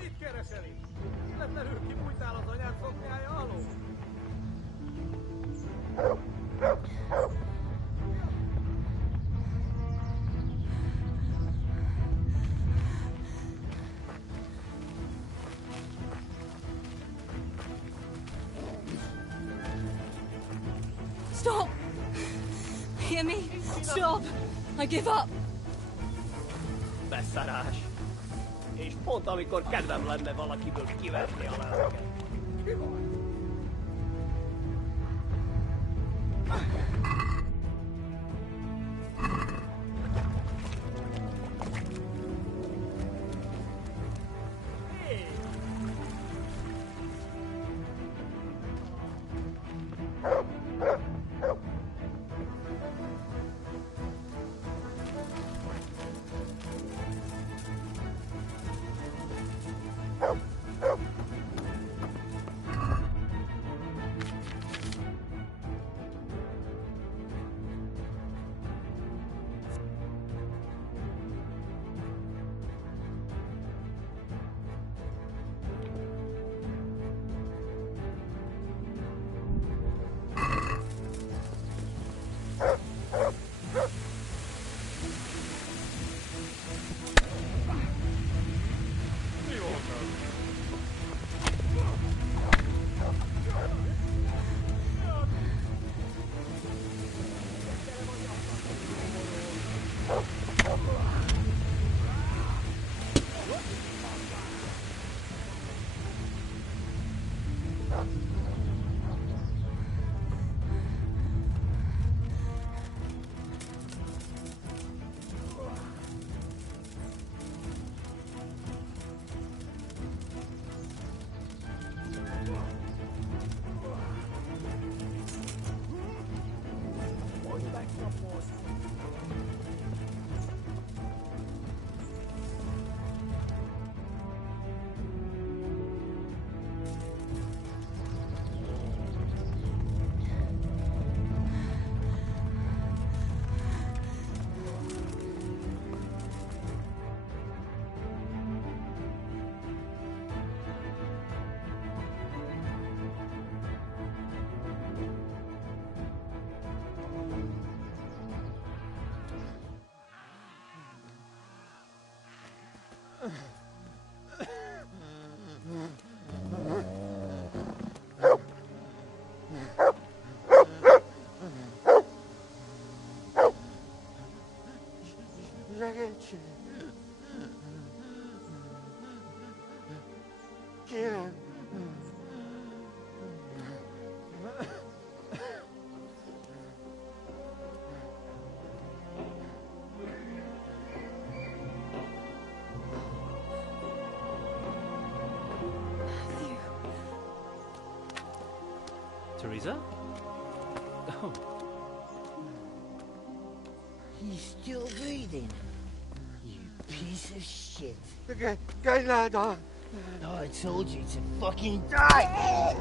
Mit kereseli? Véletlenül kibújtál az anyád szoknyája alól? Stop! Hear me? Stop! I give up! Beszarás! És pont amikor kedvem lenne valakiből kiverni a lelket. Mi van? Kieran. Teresa? Oh. He's still breathing. You piece of shit. Go lad on. No, I told you to fucking die!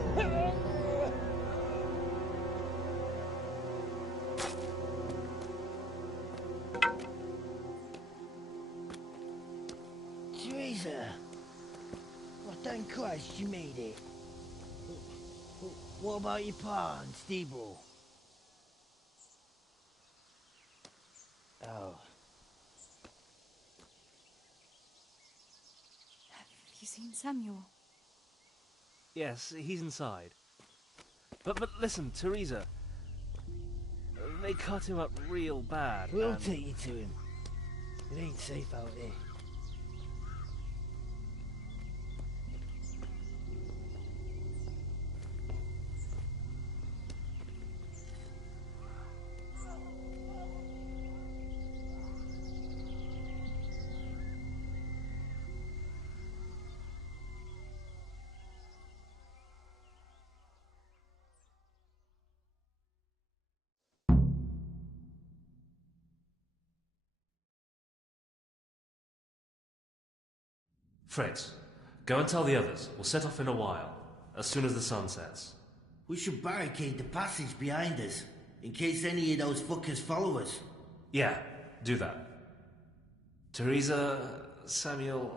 Teresa! Well, thank Christ you made it. What about your pa and Steeble? Oh. Have you seen Samuel? Yes, he's inside. But listen, Teresa. They cut him up real bad. We'll take you to him. It ain't safe out there. Fritz, go and tell the others. We'll set off in a while, as soon as the sun sets. We should barricade the passage behind us, in case any of those fuckers follow us. Yeah, do that. Teresa, Samuel's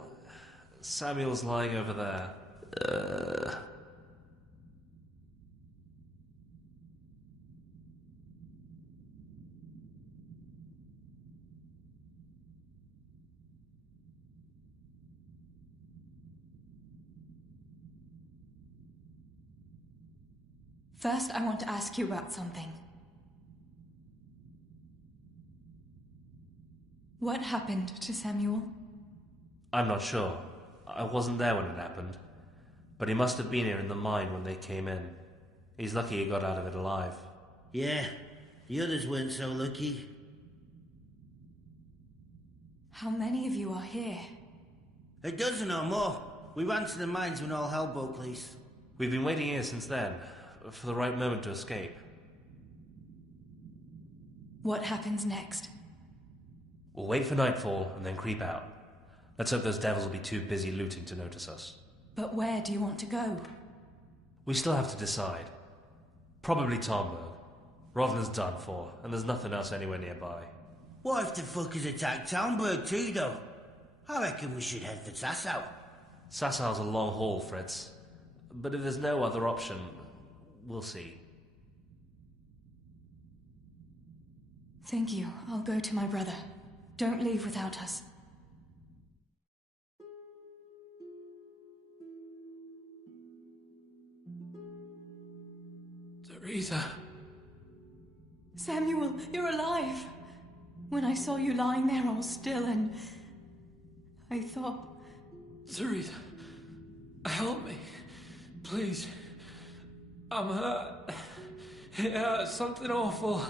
lying over there. First, I want to ask you about something. What happened to Samuel? I'm not sure. I wasn't there when it happened. But he must have been here in the mine when they came in. He's lucky he got out of it alive. Yeah, the others weren't so lucky. How many of you are here? A dozen or more. We ran to the mines when all hell broke loose. We've been waiting here since then, for the right moment to escape. What happens next? We'll wait for nightfall and then creep out. Let's hope those devils will be too busy looting to notice us. But where do you want to go? We still have to decide. Probably Tomberg. Rovna's done for, and there's nothing else anywhere nearby. What if the fuckers attack Townburg too, though? I reckon we should head for Sasau. Sassau's a long haul, Fritz. But if there's no other option, we'll see. Thank you. I'll go to my brother. Don't leave without us. Teresa. Samuel, you're alive. When I saw you lying there all still and I thought... Teresa, help me. Please. I'm hurt. It hurts something awful.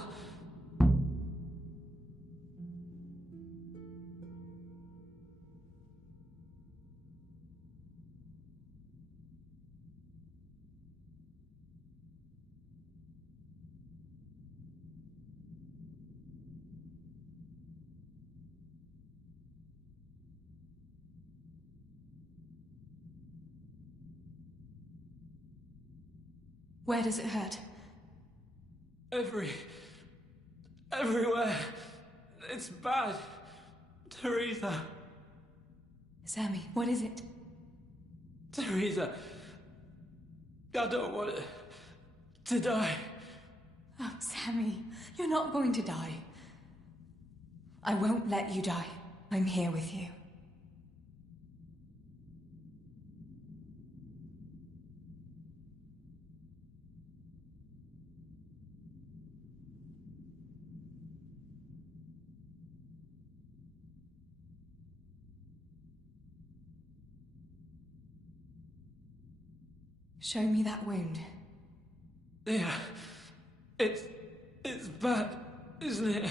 Where does it hurt? Everywhere. It's bad. Teresa. Sammy, what is it? Teresa. I don't want to die. Oh, Sammy, you're not going to die. I won't let you die. I'm here with you. Show me that wound. Yeah. It's bad, isn't it?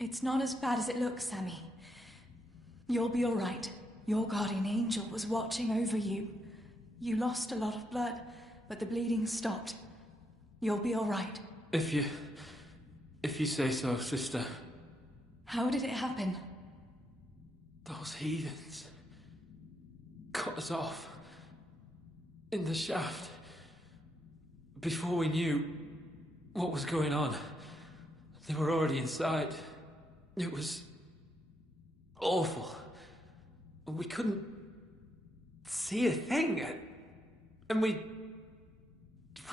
It's not as bad as it looks, Sammy. You'll be all right. Your guardian angel was watching over you. You lost a lot of blood, but the bleeding stopped. You'll be all right. If you say so, sister. How did it happen? Those heathens cut us off in the shaft before we knew what was going on. They were already inside. It was awful. We couldn't see a thing, and we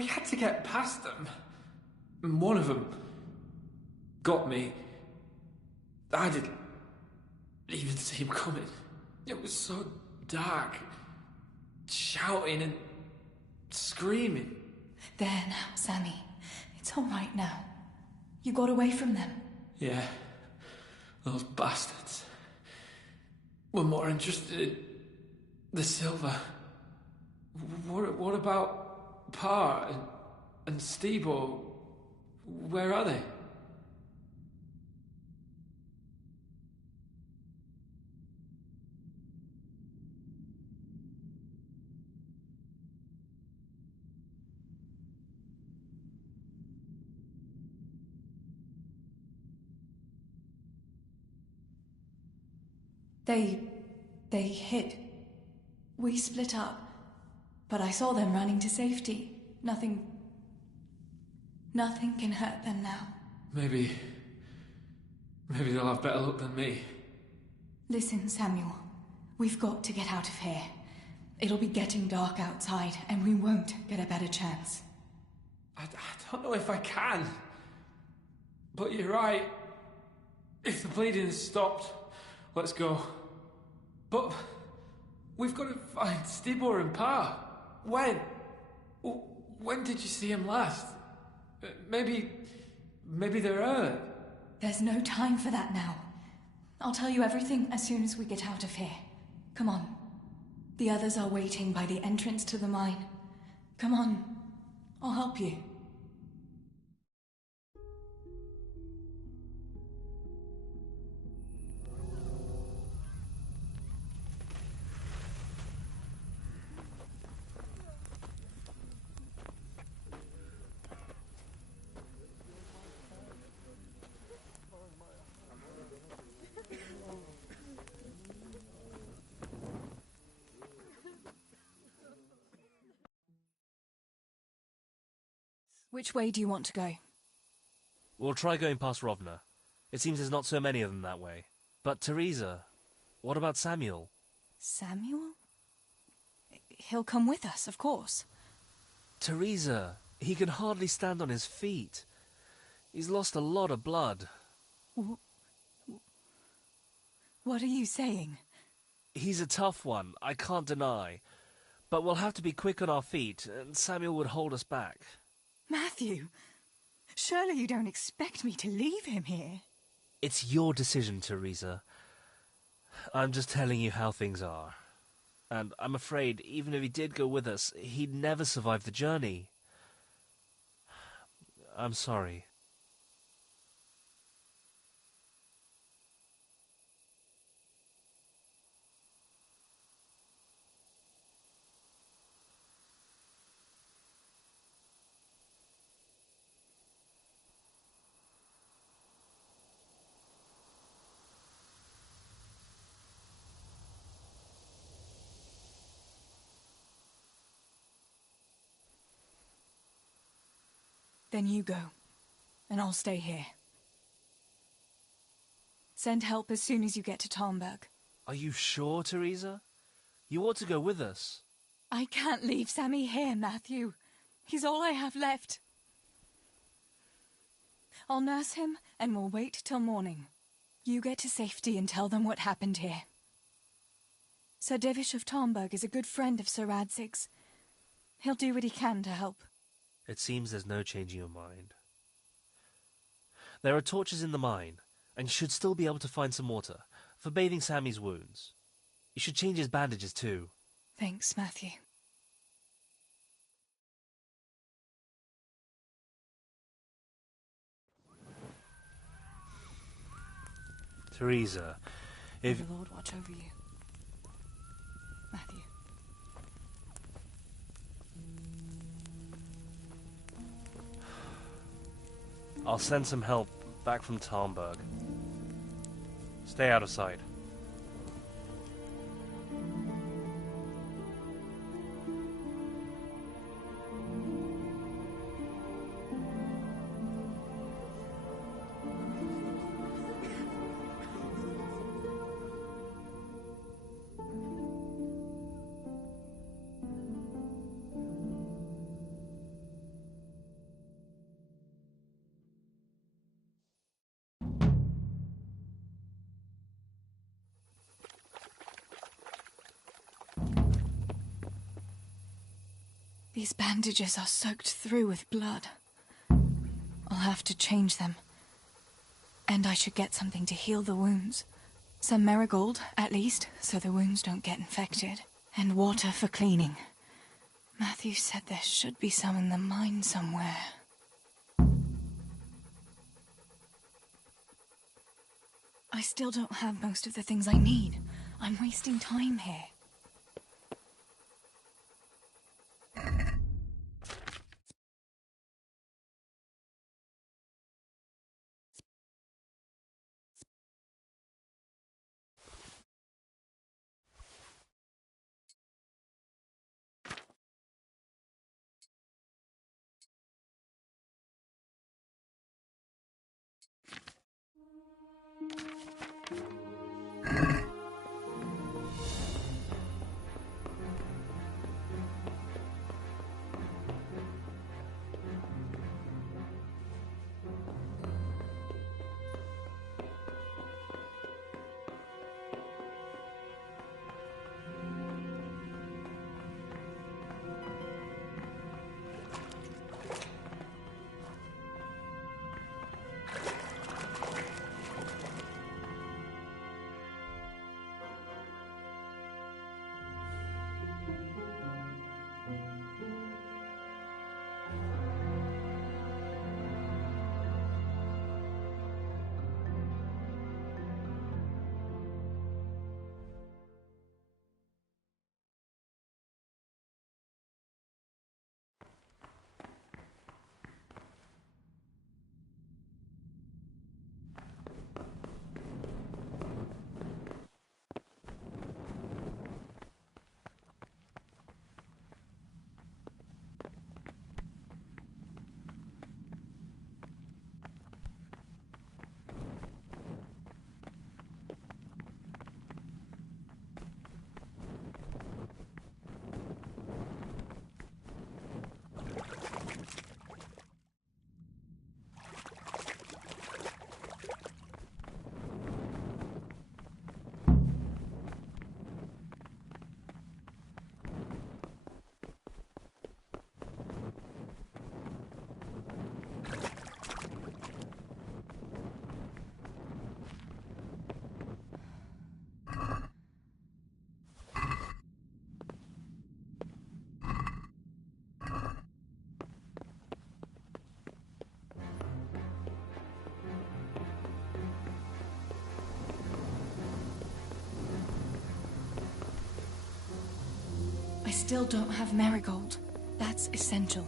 had to get past them. And one of them got me. I didn't even see him coming. It was so dark, shouting and screaming. There now, Sammy. It's all right now. You got away from them. Yeah, those bastards were more interested in the silver. What about Pa and Stebo? Where are they? They hid. We split up, but I saw them running to safety. Nothing can hurt them now. Maybe they'll have better luck than me. Listen, Samuel. We've got to get out of here. It'll be getting dark outside, and we won't get a better chance. I don't know if I can. But you're right. If the bleeding has stopped, let's go. But we've got to find Stibor and Pa. When? When did you see him last? Maybe they're hurt. There's no time for that now. I'll tell you everything as soon as we get out of here. Come on. The others are waiting by the entrance to the mine. Come on. I'll help you. Which way do you want to go? We'll try going past Rovna. It seems there's not so many of them that way. But Teresa, what about Samuel? Samuel? He'll come with us, of course. Teresa, he can hardly stand on his feet. He's lost a lot of blood. What are you saying? He's a tough one, I can't deny. But we'll have to be quick on our feet, and Samuel would hold us back. Matthew, surely you don't expect me to leave him here? It's your decision, Teresa. I'm just telling you how things are. And I'm afraid, even if he did go with us, he'd never survive the journey. I'm sorry. Then you go, and I'll stay here. Send help as soon as you get to Talmberg. Are you sure, Teresa? You ought to go with us. I can't leave Sammy here, Matthew. He's all I have left. I'll nurse him, and we'll wait till morning. You get to safety and tell them what happened here. Sir Divish of Talmberg is a good friend of Sir Radzig's. He'll do what he can to help. It seems there's no changing your mind. There are torches in the mine, and you should still be able to find some water for bathing Sammy's wounds. You should change his bandages too. Thanks, Matthew. Teresa, if... May the Lord watch over you. Matthew. I'll send some help back from Talmberg. Stay out of sight. These bandages are soaked through with blood. I'll have to change them. And I should get something to heal the wounds. Some marigold, at least, so the wounds don't get infected. And water for cleaning. Matthew said there should be some in the mine somewhere. I still don't have most of the things I need. I'm wasting time here. I still don't have Marigold. That's essential.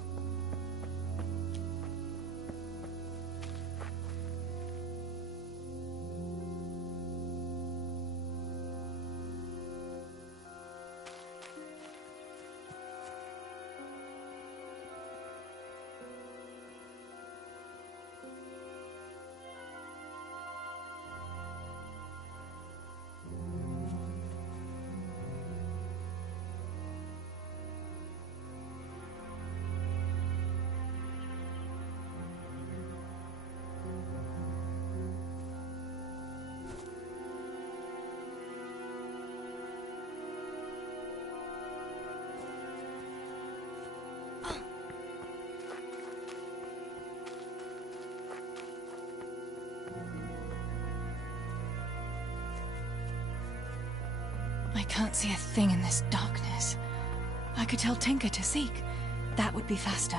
I can't see a thing in this darkness. I could tell Tinker to seek. That would be faster.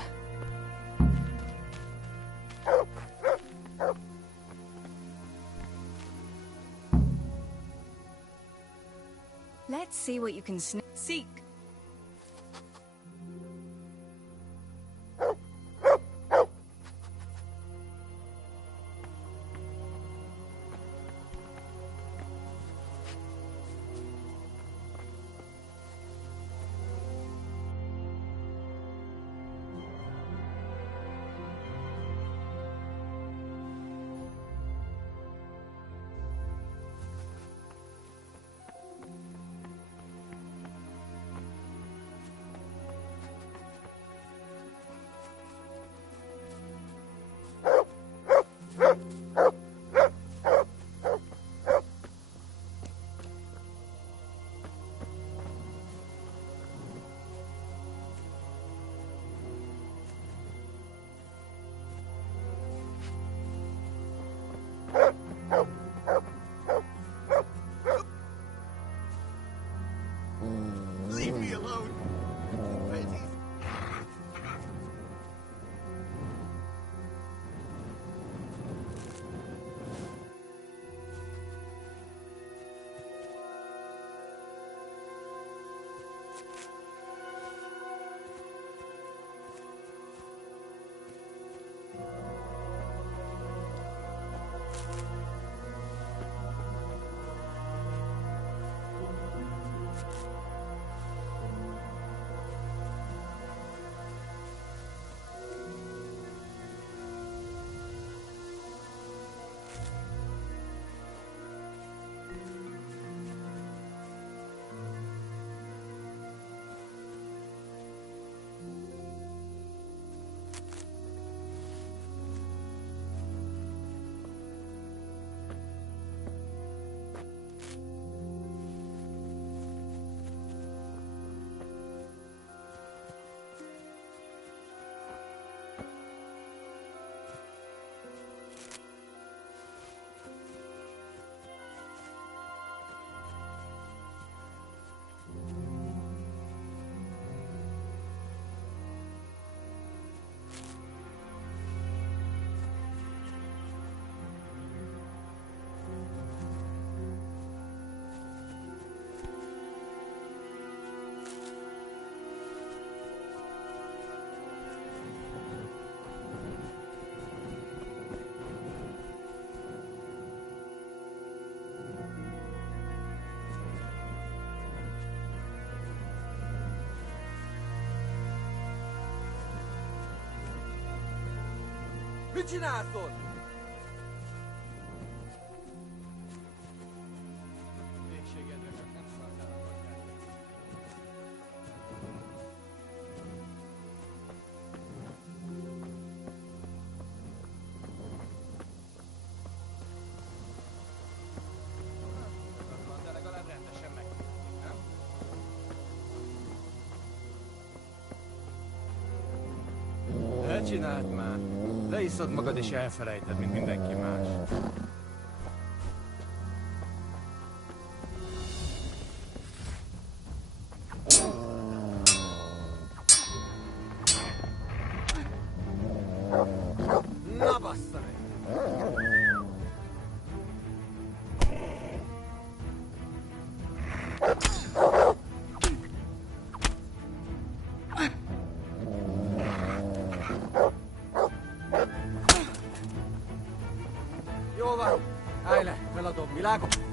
Let's see what you can seek. Leave me alone! Crazy. Mit csinálsz? De legalább rendesen meg, nem? Ne csináld már! Leiszod magad és elfelejted, mint mindenki más. Na bassza meg! dragon.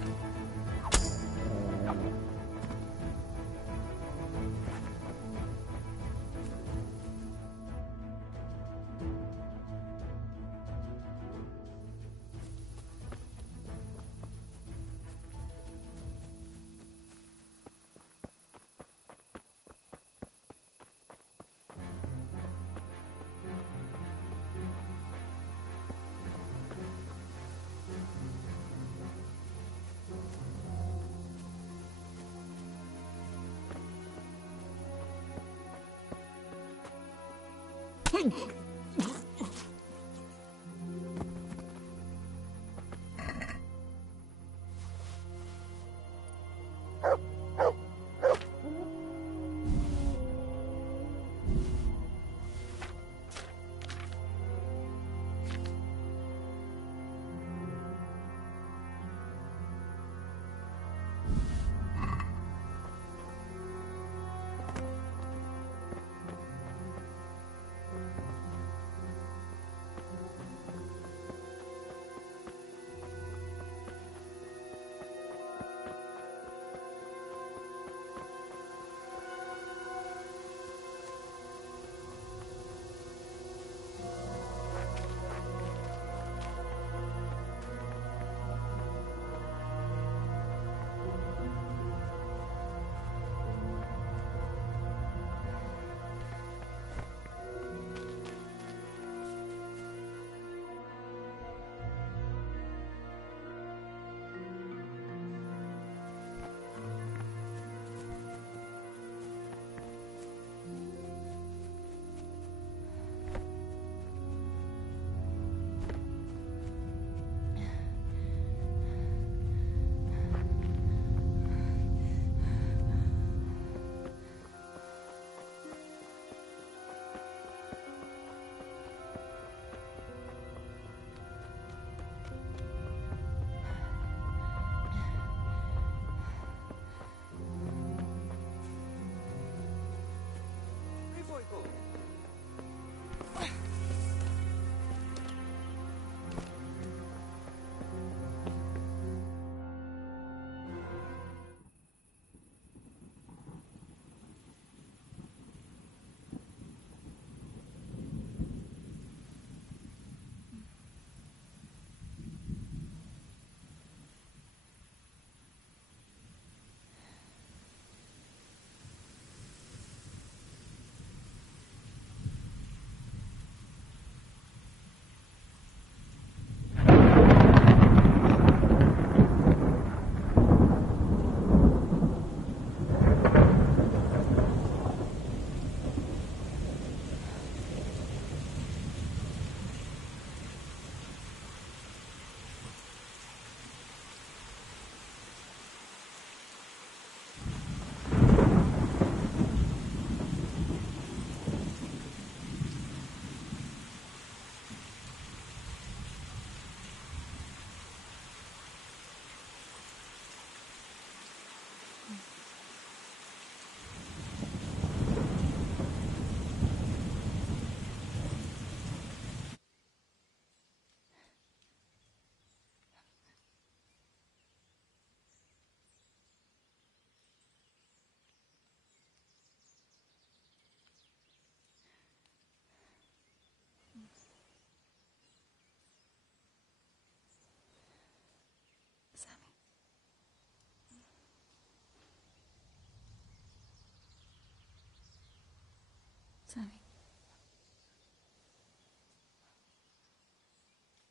Sammy.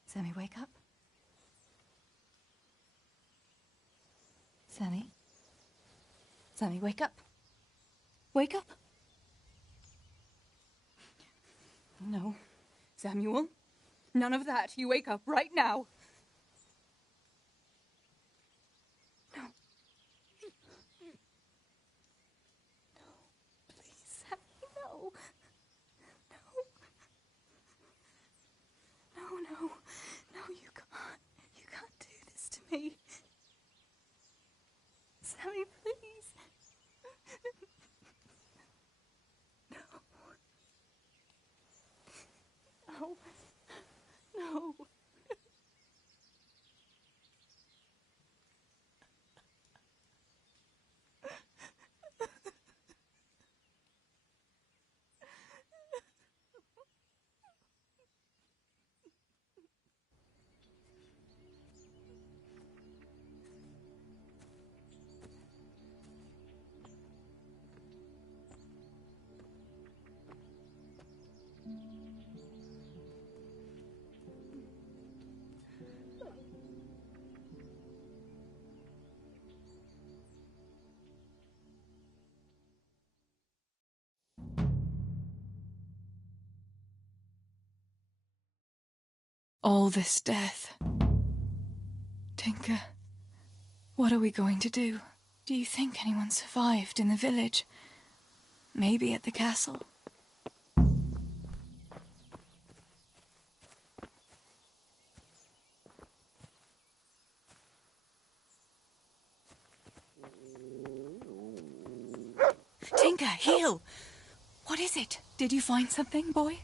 Sammy, wake up. Sammy. Sammy, wake up. Wake up. No. Samuel. None of that. You wake up right now. No. No. Please, Sammy, no. No. No, you can't. You can't do this to me. Sammy, please. No. No. All this death. Tinker, what are we going to do? Do you think anyone survived in the village? Maybe at the castle? Tinker, heel! What is it? Did you find something, boy?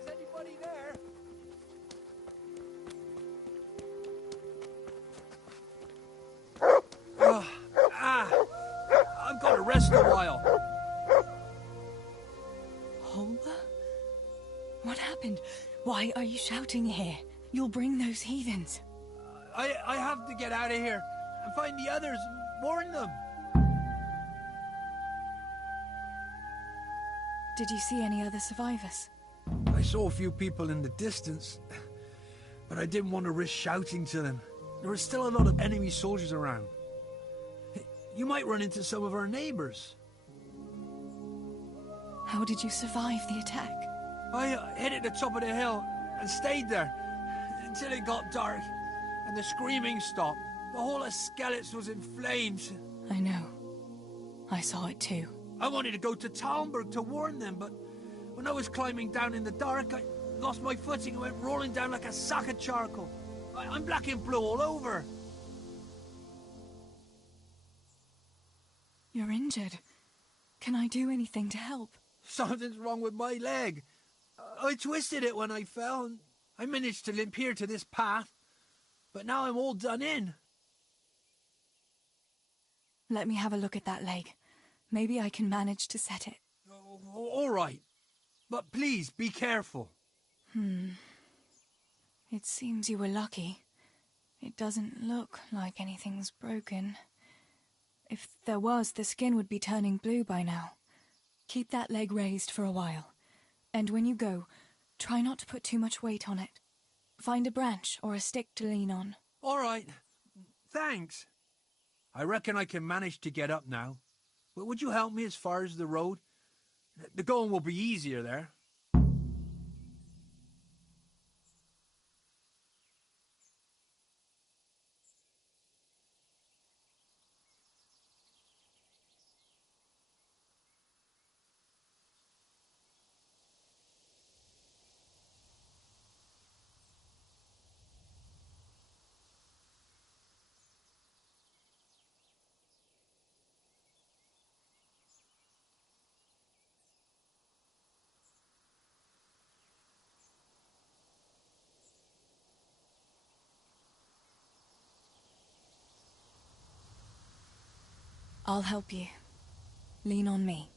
Is anybody there? I've got to rest a while. Holber? What happened? Why are you shouting here? You'll bring those heathens. I have to get out of here and find the others and warn them. Did you see any other survivors? I saw a few people in the distance, but I didn't want to risk shouting to them. There were still a lot of enemy soldiers around. You might run into some of our neighbors. How did you survive the attack? I hid at the top of the hill and stayed there until it got dark and the screaming stopped. The whole of Skeleton was in flames. I know. I saw it too. I wanted to go to Talmberg to warn them, but when I was climbing down in the dark, I lost my footing and went rolling down like a sack of charcoal. I'm black and blue all over. You're injured. Can I do anything to help? Something's wrong with my leg. I twisted it when I fell, and I managed to limp here to this path. But now I'm all done in. Let me have a look at that leg. Maybe I can manage to set it. All right. But please, be careful. It seems you were lucky. It doesn't look like anything's broken. If there was, the skin would be turning blue by now. Keep that leg raised for a while. And when you go, try not to put too much weight on it. Find a branch or a stick to lean on. All right. Thanks. I reckon I can manage to get up now. But would you help me as far as the road? The going will be easier there. I'll help you. Lean on me.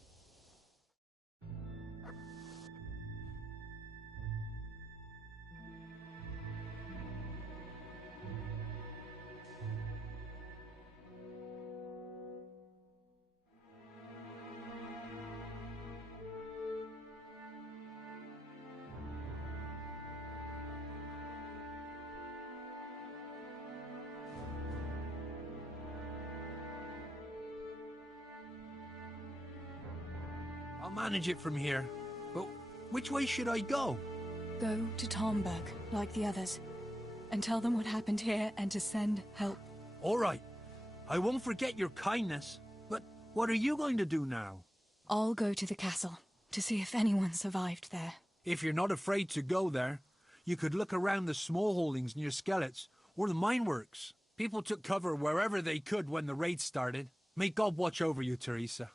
I'll manage it from here. But which way should I go? Go to Tomberg, like the others, and tell them what happened here and to send help. All right. I won't forget your kindness. But what are you going to do now? I'll go to the castle to see if anyone survived there. If you're not afraid to go there, you could look around the small holdings near Skelet's or the mine works. People took cover wherever they could when the raid started. May God watch over you, Teresa.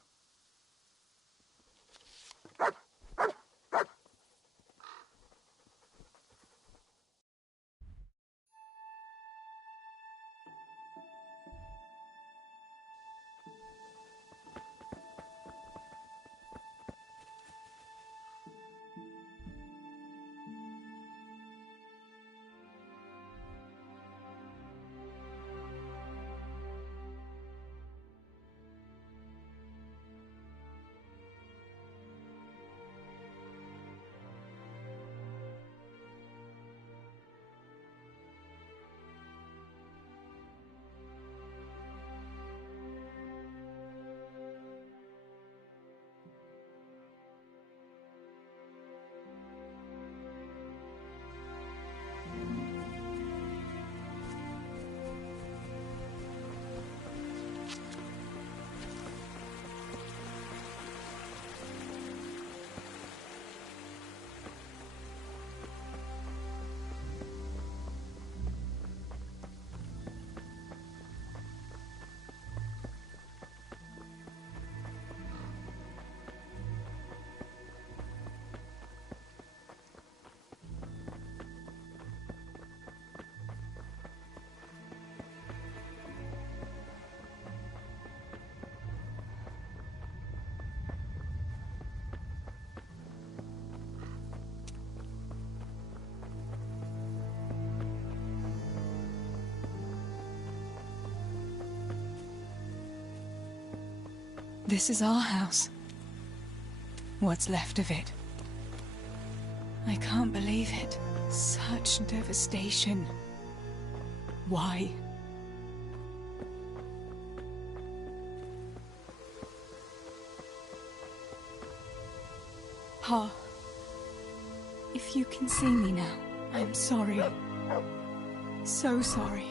This is our house. What's left of it. I can't believe it. Such devastation. Why? Pa, if you can see me now, I'm sorry. So sorry.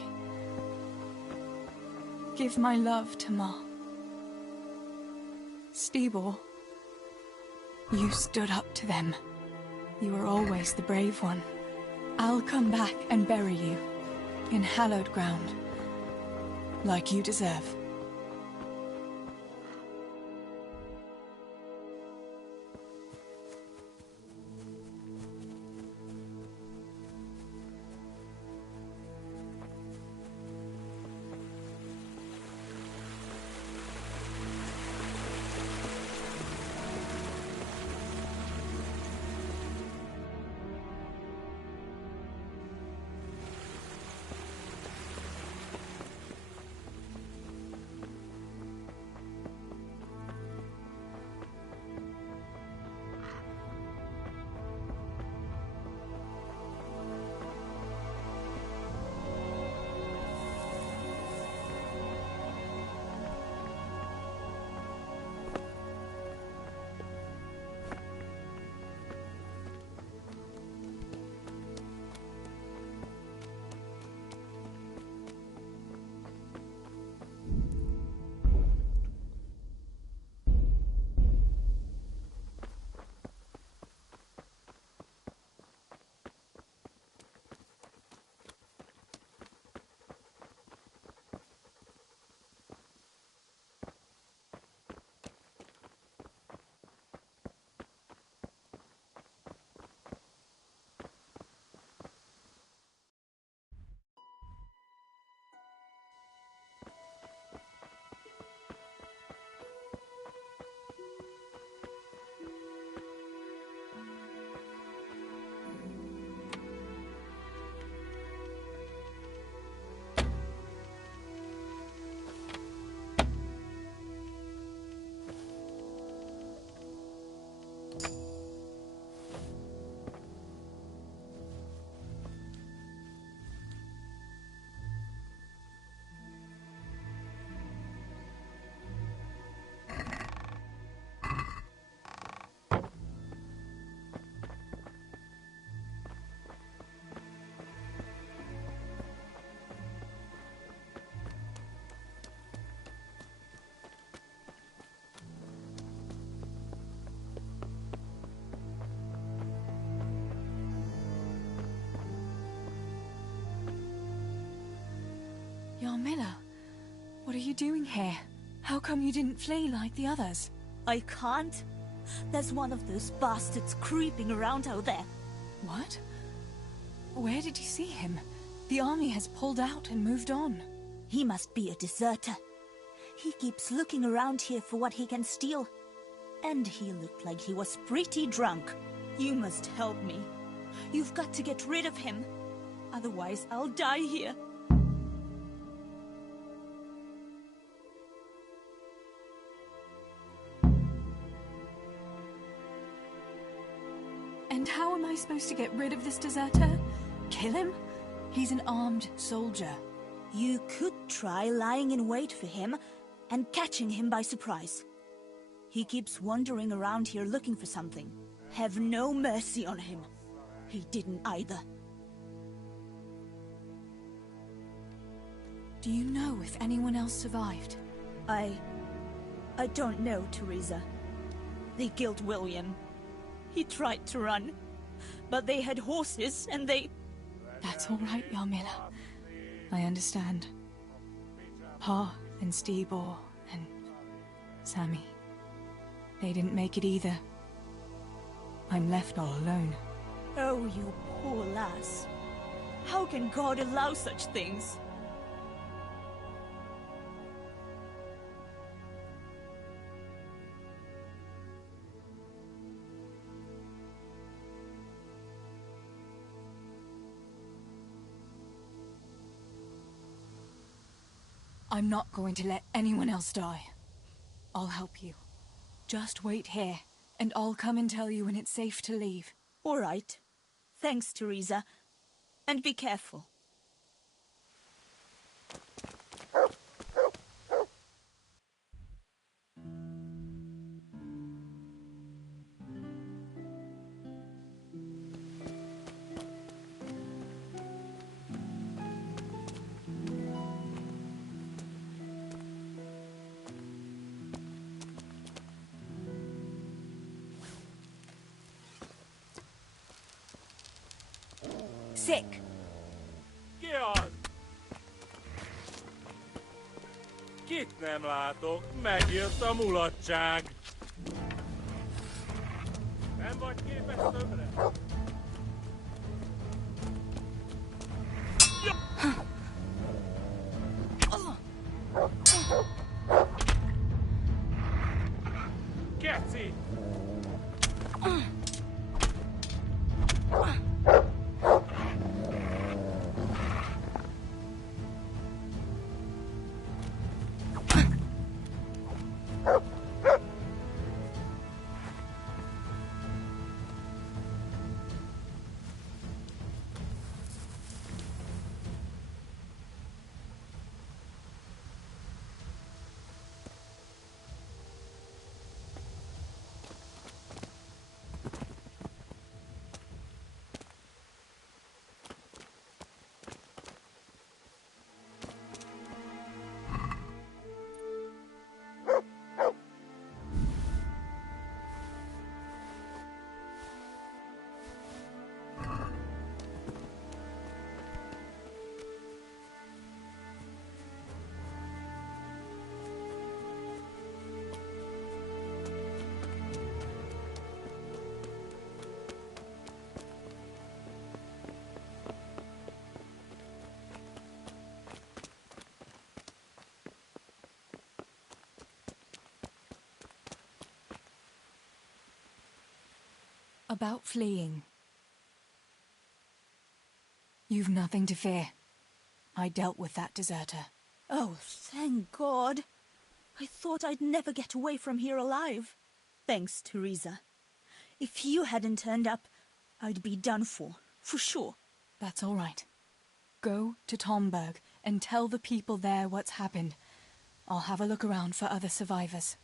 Give my love to Ma. Stibor, you stood up to them. You were always the brave one. I'll come back and bury you in hallowed ground, like you deserve. Yarmila, what are you doing here? How come you didn't flee like the others? I can't. There's one of those bastards creeping around out there. What? Where did you see him? The army has pulled out and moved on. He must be a deserter. He keeps looking around here for what he can steal. And he looked like he was pretty drunk. You must help me. You've got to get rid of him. Otherwise, I'll die here. And how am I supposed to get rid of this deserter? Kill him? He's an armed soldier. You could try lying in wait for him and catching him by surprise. He keeps wandering around here looking for something. Have no mercy on him. He didn't either. Do you know if anyone else survived? I don't know, Teresa. They killed William. He tried to run, but they had horses and they... That's all right, Yarmila. I understand. Pa and Stibor and Sammy. They didn't make it either. I'm left all alone. Oh, you poor lass. How can God allow such things? I'm not going to let anyone else die. I'll help you. Just wait here, and I'll come and tell you when it's safe to leave. All right. Thanks, Teresa. And be careful. Sick. Ki az? Kit nem látok? Megjött a mulatság. Nem vagy képes többre? Keci! About fleeing. You've nothing to fear. I dealt with that deserter. Oh, thank God. I thought I'd never get away from here alive. Thanks, Teresa. If you hadn't turned up, I'd be done for sure. That's all right. Go to Tomberg and tell the people there what's happened. I'll have a look around for other survivors.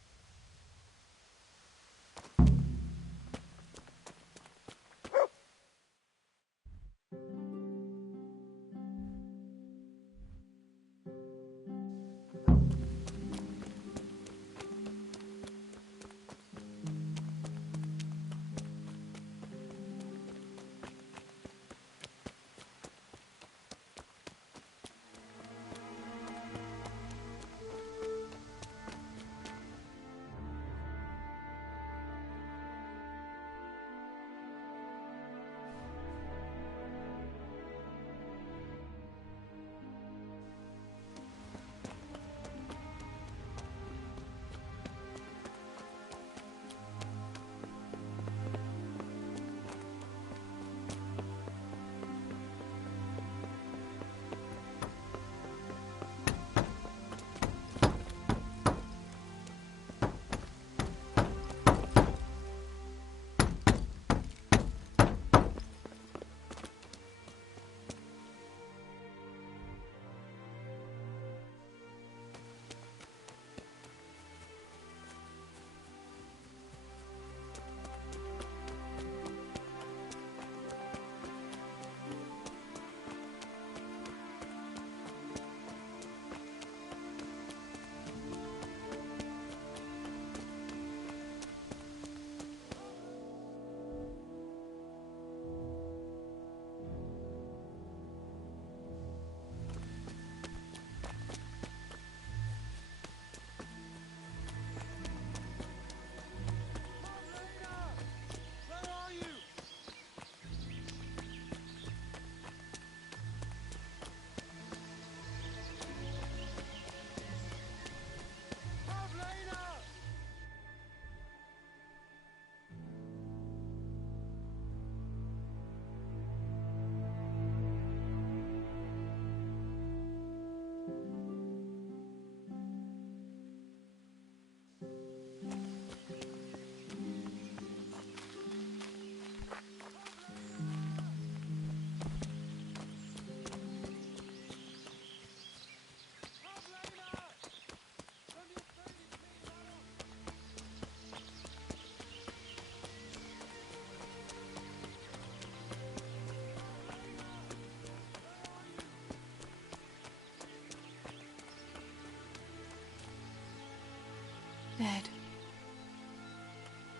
dead.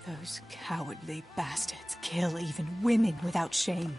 Those cowardly bastards kill even women without shame.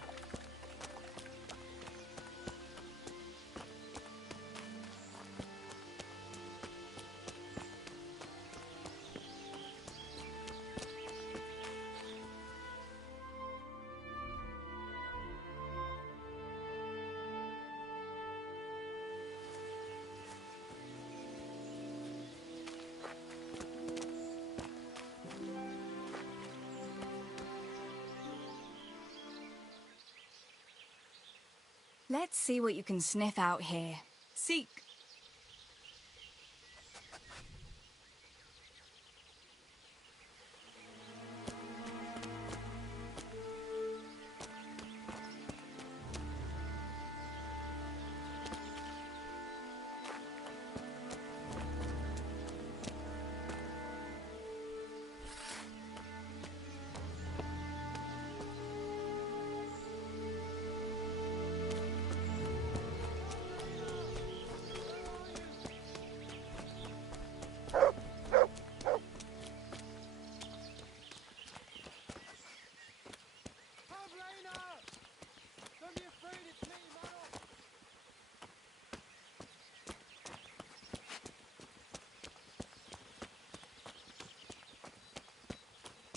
Let's see what you can sniff out here. Seek.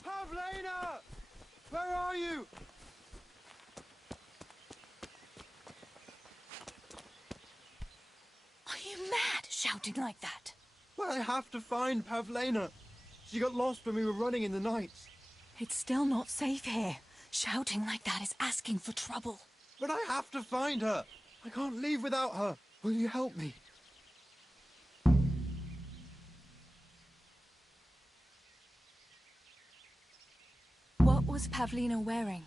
Pavlena! Where are you? Are you mad, shouting like that? Well, I have to find Pavlena. She got lost when we were running in the night. It's still not safe here. Shouting like that is asking for trouble. But I have to find her. I can't leave without her. Will you help me? What was Pavlina wearing?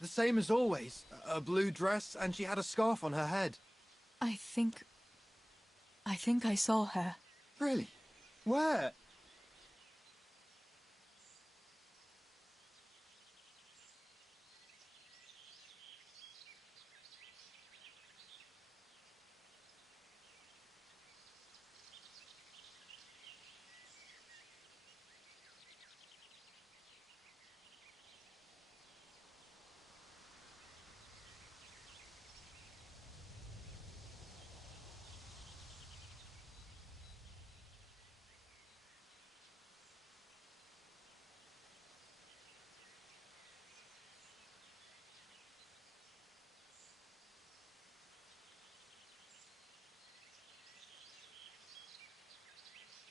The same as always. A blue dress, and she had a scarf on her head. I think I saw her. Really? Where?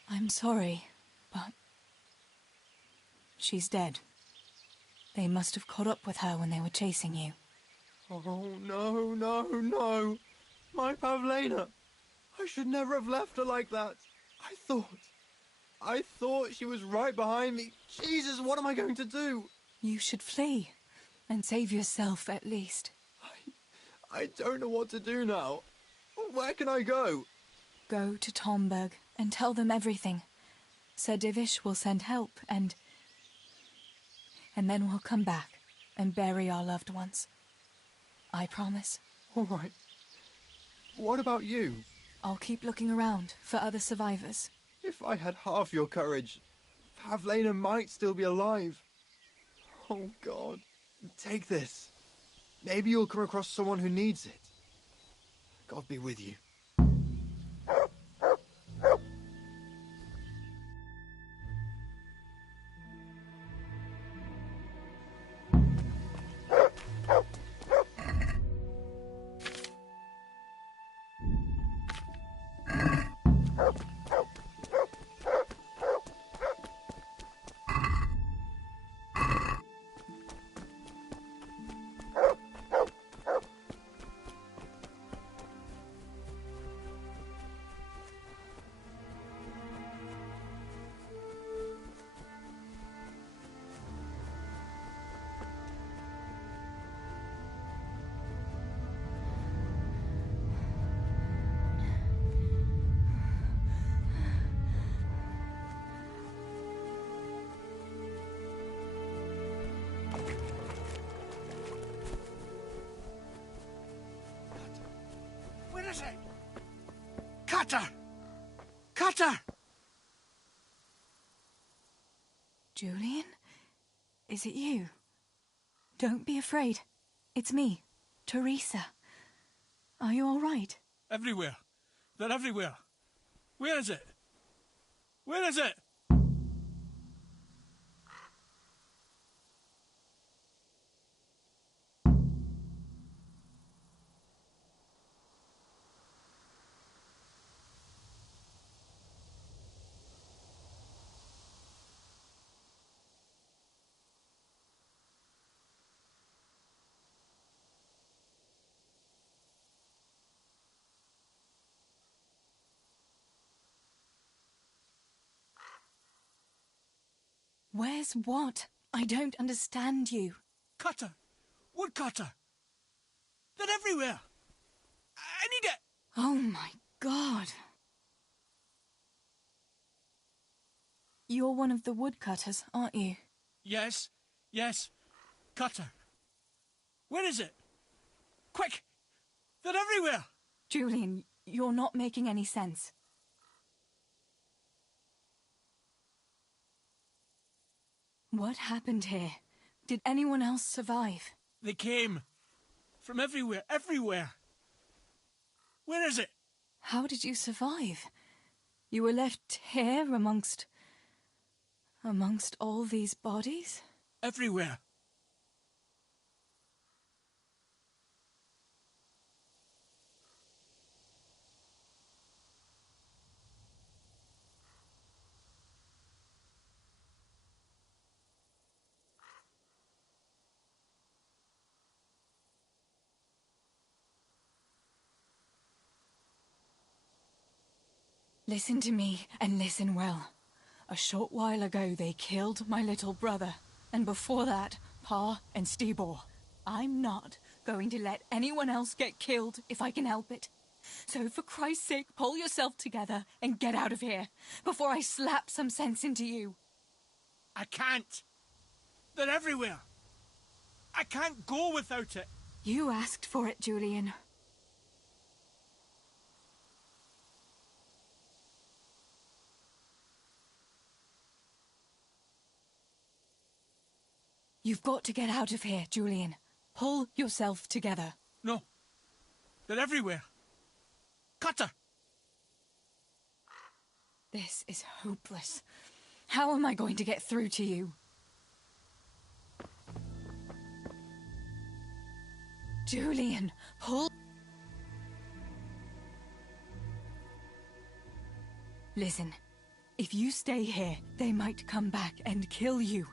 I'm sorry, but she's dead. They must have caught up with her when they were chasing you. Oh, no, no, no. My Pavlena. I should never have left her like that. I thought she was right behind me. Jesus, what am I going to do? You should flee and save yourself at least. I don't know what to do now. Where can I go? Go to Tomberg and tell them everything. Sir Divish will send help and then we'll come back and bury our loved ones. I promise. All right. What about you? I'll keep looking around for other survivors. If I had half your courage, Pavlena might still be alive. Oh, God. Take this. Maybe you'll come across someone who needs it. God be with you. Where is it? Cutter! Cutter! Julian? Is it you? Don't be afraid. It's me, Teresa. Are you all right? Everywhere. They're everywhere. Where is it? Where is it? Where's what? I don't understand you. Cutter! Woodcutter! They're everywhere! I need it! Oh my God. You're one of the woodcutters, aren't you? Yes, yes. Cutter. Where is it? Quick! They're everywhere! Julian, you're not making any sense. What happened here? Did anyone else survive? They came. From everywhere, everywhere. Where is it? How did you survive? You were left here amongst all these bodies? Everywhere. Listen to me, and listen well. A short while ago they killed my little brother, and before that, Pa and Stibor. I'm not going to let anyone else get killed if I can help it. So for Christ's sake, pull yourself together and get out of here, before I slap some sense into you. I can't. They're everywhere. I can't go without it. You asked for it, Julian. You've got to get out of here, Julian. Pull yourself together. No. They're everywhere. Cutter! This is hopeless. How am I going to get through to you? Julian, pull... Listen, if you stay here, they might come back and kill you.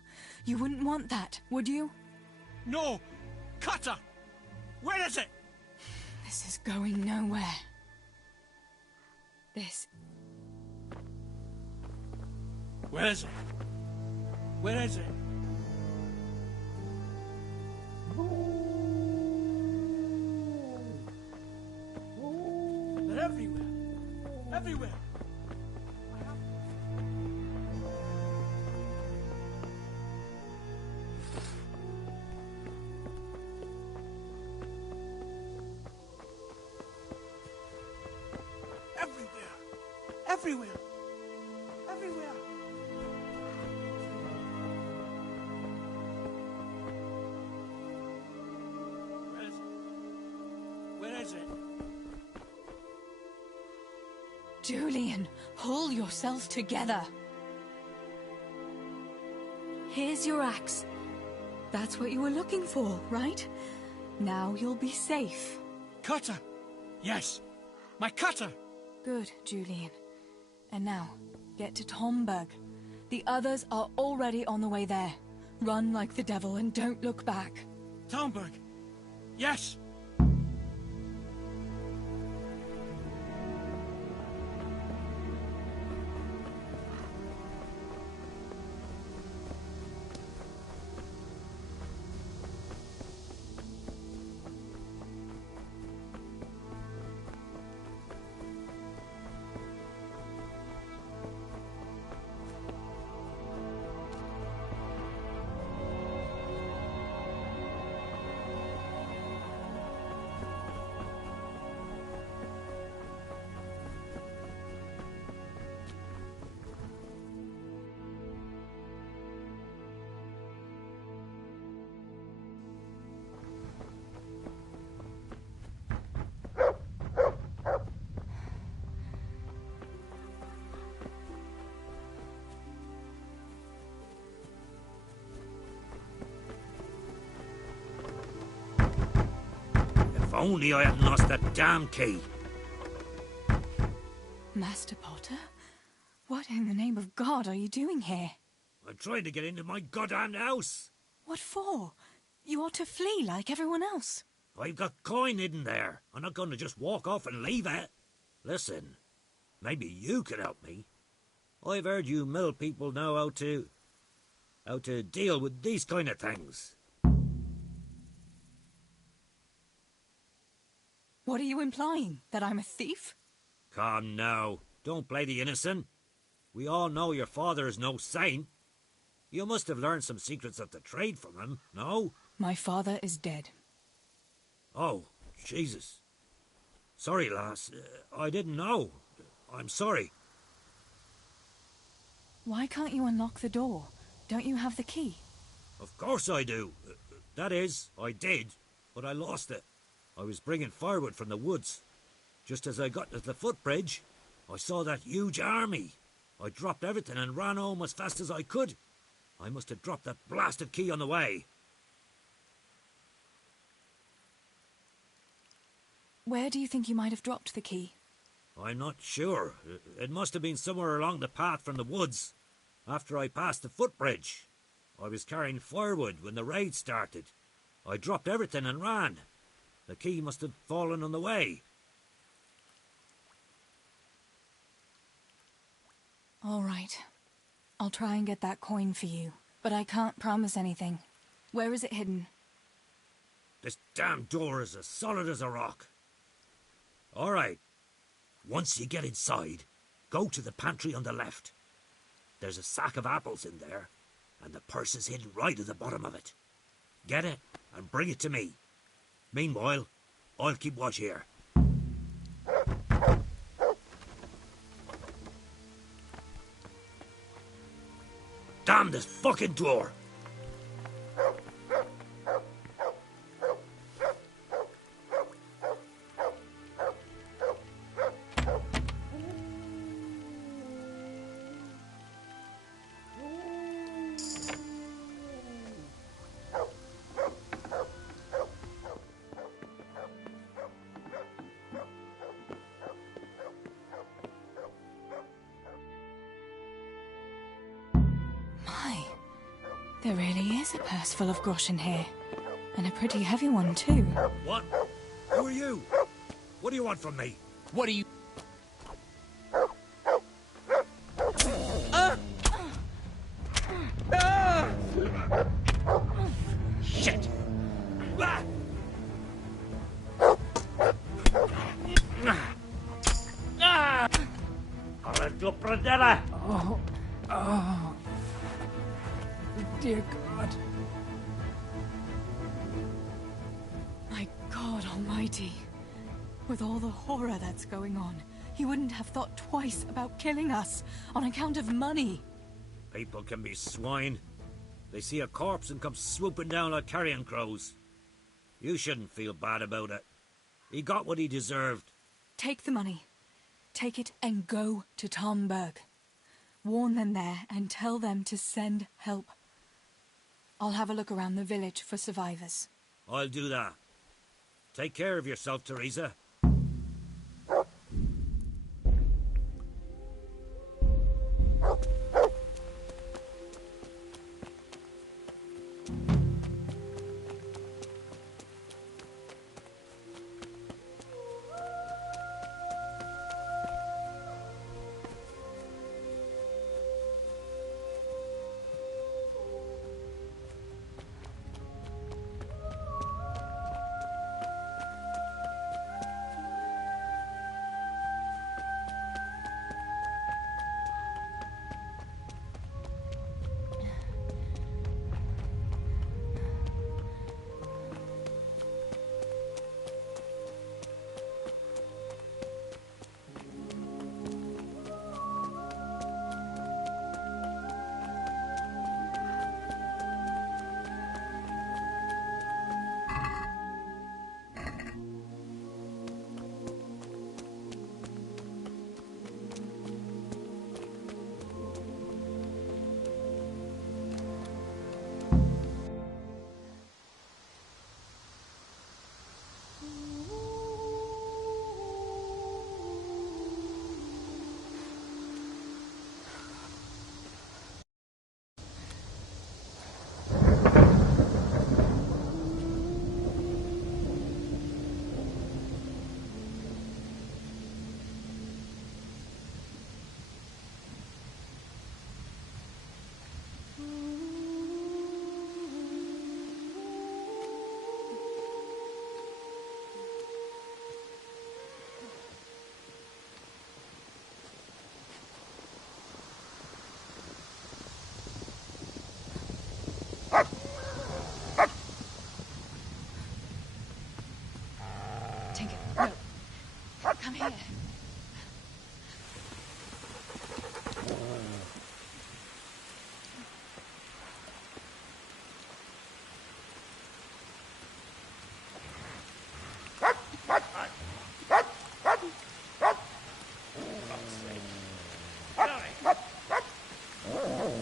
You wouldn't want that, would you? No! Cutter! Where is it? This is going nowhere. This... Where is it? Where is it? They're everywhere. Everywhere. Everywhere. Everywhere. Where is it? Where is it? Julian, pull yourself together. Here's your axe. That's what you were looking for, right? Now you'll be safe. Cutter! Yes! My cutter! Good, Julian. And now, get to Tomberg. The others are already on the way there. Run like the devil and don't look back. Tomberg! Yes! only I hadn't lost that damn key. Master Potter? What in the name of God are you doing here? I'm trying to get into my goddamn house. What for? You ought to flee like everyone else. I've got coin hidden there. I'm not going to just walk off and leave it. Listen, maybe you can help me. I've heard you mill people know how to deal with these kind of things. What are you implying? That I'm a thief? Come now, don't play the innocent. We all know your father is no saint. You must have learned some secrets of the trade from him, no? My father is dead. Oh, Jesus. Sorry, lass. I didn't know. I'm sorry. Why can't you unlock the door? Don't you have the key? Of course I do. That is, I did, but I lost it. I was bringing firewood from the woods. Just as I got to the footbridge, I saw that huge army. I dropped everything and ran home as fast as I could. I must have dropped that blasted key on the way. Where do you think you might have dropped the key? I'm not sure. It must have been somewhere along the path from the woods, after I passed the footbridge. I was carrying firewood when the raid started. I dropped everything and ran. The key must have fallen on the way. All right. I'll try and get that coin for you, but I can't promise anything. Where is it hidden? This damn door is as solid as a rock. All right. Once you get inside, go to the pantry on the left. There's a sack of apples in there, and the purse is hidden right at the bottom of it. Get it and bring it to me. Meanwhile, I'll keep watch here. Damn this fucking door! There really is a purse full of groschen here. And a pretty heavy one, too. What? Who are you? What do you want from me? What do you... Shit! Oh. Oh. Dear God. My God Almighty. With all the horror that's going on, he wouldn't have thought twice about killing us on account of money. People can be swine. They see a corpse and come swooping down like carrion crows. You shouldn't feel bad about it. He got what he deserved. Take the money. Take it and go to Tomberg. Warn them there and tell them to send help. I'll have a look around the village for survivors. I'll do that. Take care of yourself, Teresa.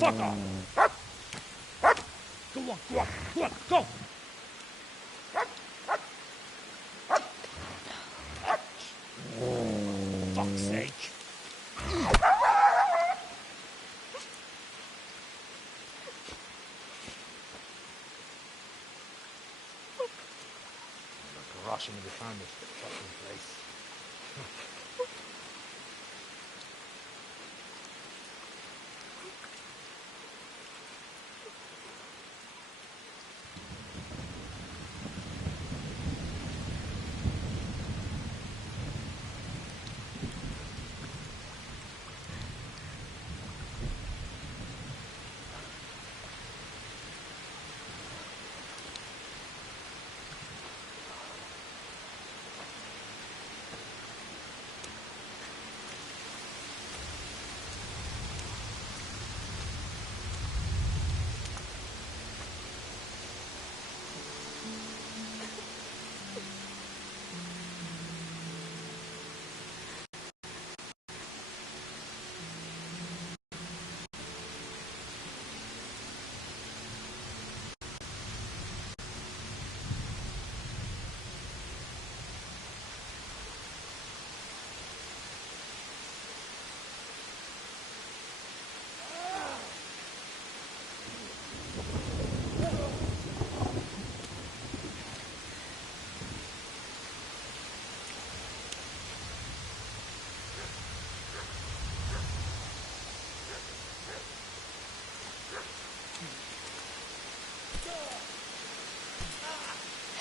Fuck off! Go on, go on, go on, go! Fuck's sake! Rushing to find this fucking place.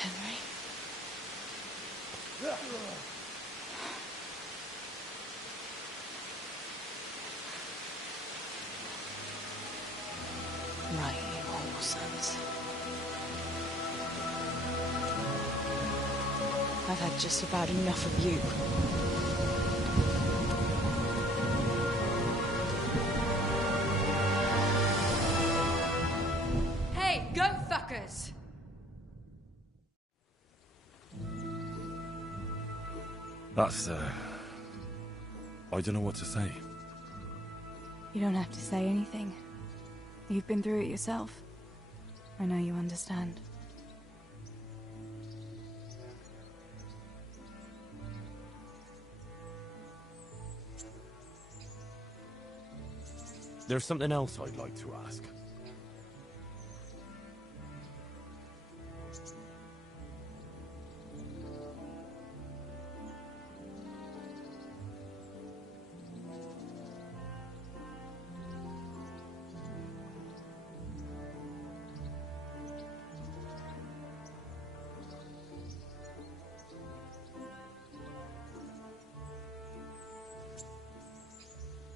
Henry. Right, you whoresomes. I've had just about enough of you. Hey, go fuckers! That's, I don't know what to say. You don't have to say anything. You've been through it yourself. I know you understand. There's something else I'd like to ask.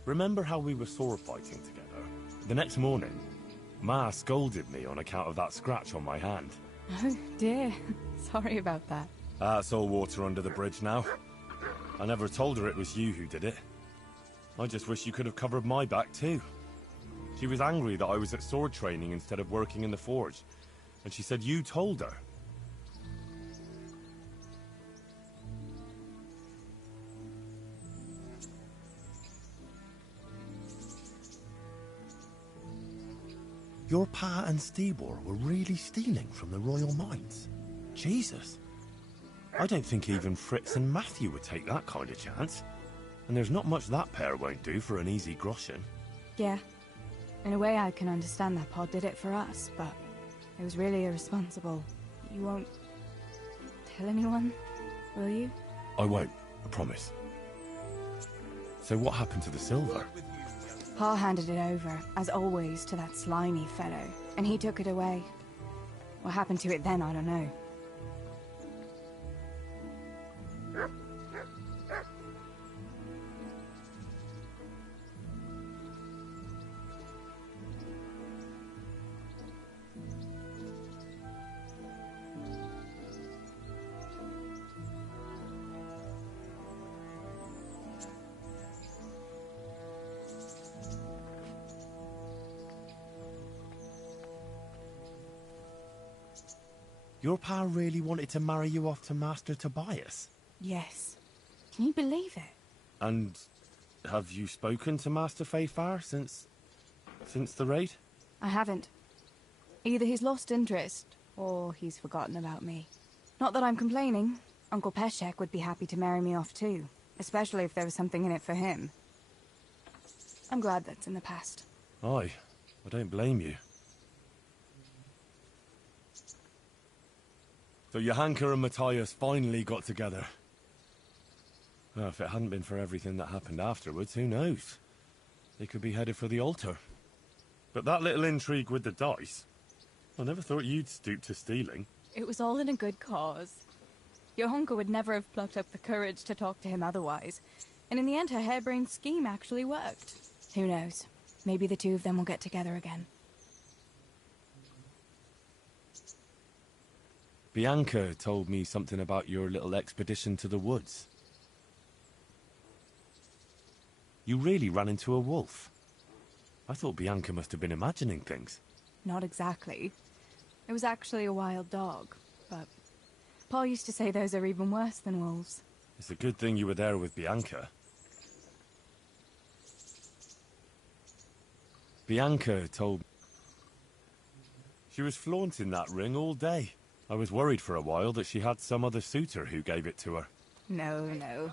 Remember how we were sword fighting together? The next morning, Ma scolded me on account of that scratch on my hand. Oh dear. Sorry about that. That's all water under the bridge now. I never told her it was you who did it. I just wish you could have covered my back too. She was angry that I was at sword training instead of working in the forge. And she said you told her. Your Pa and Stibor were really stealing from the royal mines? Jesus. I don't think even Fritz and Matthew would take that kind of chance. And there's not much that pair won't do for an easy groschen. Yeah. In a way I can understand that Pa did it for us, but it was really irresponsible. You won't tell anyone, will you? I won't, I promise. So what happened to the silver? Pa handed it over, as always, to that slimy fellow, and he took it away. What happened to it then, I don't know. Your Pa really wanted to marry you off to Master Tobias? Yes. Can you believe it? And have you spoken to Master Fayfar since... Since the raid? I haven't. Either he's lost interest, or he's forgotten about me. Not that I'm complaining. Uncle Peshek would be happy to marry me off too, especially if there was something in it for him. I'm glad that's in the past. Aye, I don't blame you. So Johanka and Matthias finally got together. Well, if it hadn't been for everything that happened afterwards, who knows? They could be headed for the altar. But that little intrigue with the dice, I never thought you'd stoop to stealing. It was all in a good cause. Johanka would never have plucked up the courage to talk to him otherwise, and in the end her harebrained scheme actually worked. Who knows? Maybe the two of them will get together again. Bianca told me something about your little expedition to the woods. You really ran into a wolf. I thought Bianca must have been imagining things. Not exactly. It was actually a wild dog, but Pa used to say those are even worse than wolves. It's a good thing you were there with Bianca. Bianca told... She was flaunting that ring all day. I was worried for a while that she had some other suitor who gave it to her. No.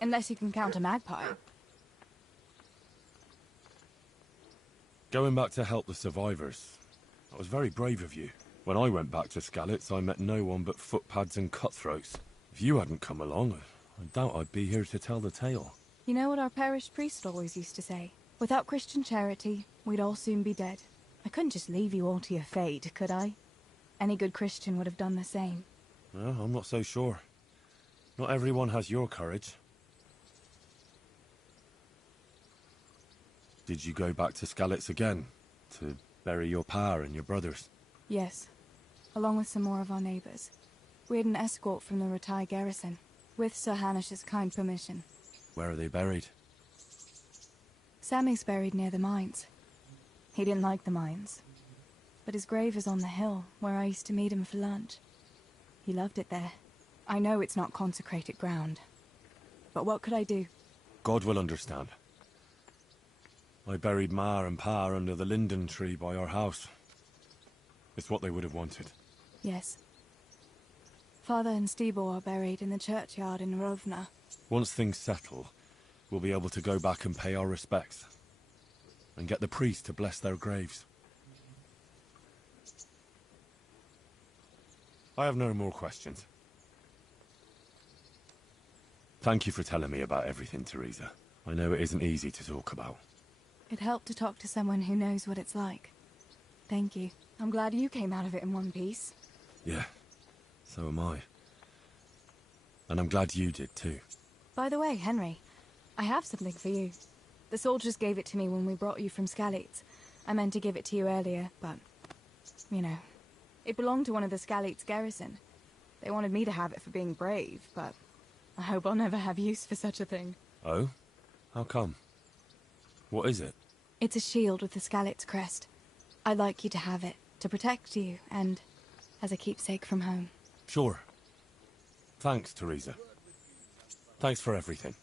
Unless you can count a magpie. Going back to help the survivors, that was very brave of you. When I went back to Skalitz, I met no one but footpads and cutthroats. If you hadn't come along, I doubt I'd be here to tell the tale. You know what our parish priest always used to say? Without Christian charity, we'd all soon be dead. I couldn't just leave you all to your fate, could I? Any good Christian would have done the same. Well, I'm not so sure. Not everyone has your courage. Did you go back to Skalitz again? To bury your pa and your brothers? Yes. Along with some more of our neighbours. We had an escort from the retired garrison, with Sir Hanish's kind permission. Where are they buried? Sammy's buried near the mines. He didn't like the mines. But his grave is on the hill, where I used to meet him for lunch. He loved it there. I know it's not consecrated ground. But what could I do? God will understand. I buried Ma and Pa under the linden tree by our house. It's what they would have wanted. Yes. Father and Stibor are buried in the churchyard in Rovna. Once things settle, we'll be able to go back and pay our respects. And get the priest to bless their graves. I have no more questions. Thank you for telling me about everything, Teresa. I know it isn't easy to talk about. It helped to talk to someone who knows what it's like. Thank you. I'm glad you came out of it in one piece. Yeah, so am I. And I'm glad you did too. By the way, Henry, I have something for you. The soldiers gave it to me when we brought you from Skalitz. I meant to give it to you earlier, but, you know, it belonged to one of the Skalitz garrison. They wanted me to have it for being brave, but I hope I'll never have use for such a thing. Oh? How come? What is it? It's a shield with the Skalitz crest. I'd like you to have it, to protect you, and as a keepsake from home. Sure. Thanks, Teresa. Thanks for everything.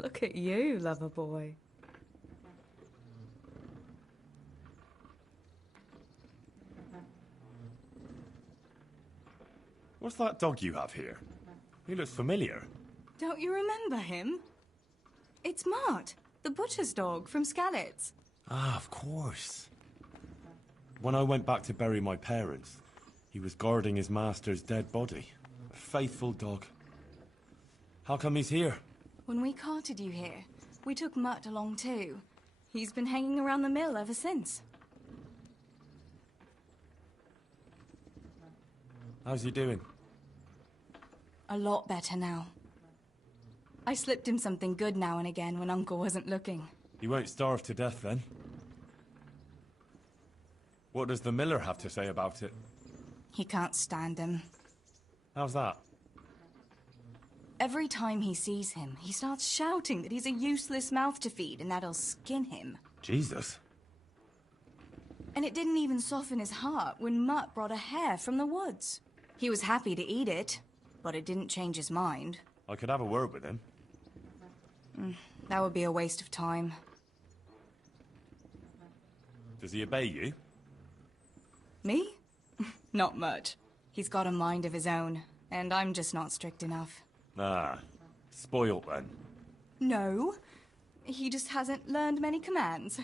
Look at you, lover boy. What's that dog you have here? He looks familiar. Don't you remember him? It's Mart, the butcher's dog from Skalitz. Ah, of course. When I went back to bury my parents, he was guarding his master's dead body. A faithful dog. How come he's here? When we carted you here, we took Mutt along too. He's been hanging around the mill ever since. How's he doing? A lot better now. I slipped him something good now and again when Uncle wasn't looking. He won't starve to death then. What does the miller have to say about it? He can't stand him. How's that? Every time he sees him, he starts shouting that he's a useless mouth to feed and that'll skin him. Jesus. And it didn't even soften his heart when Mutt brought a hare from the woods. He was happy to eat it, but it didn't change his mind. I could have a word with him. That would be a waste of time. Does he obey you? Me? Not much. He's got a mind of his own, and I'm just not strict enough. Ah, spoilt then. No, he just hasn't learned many commands.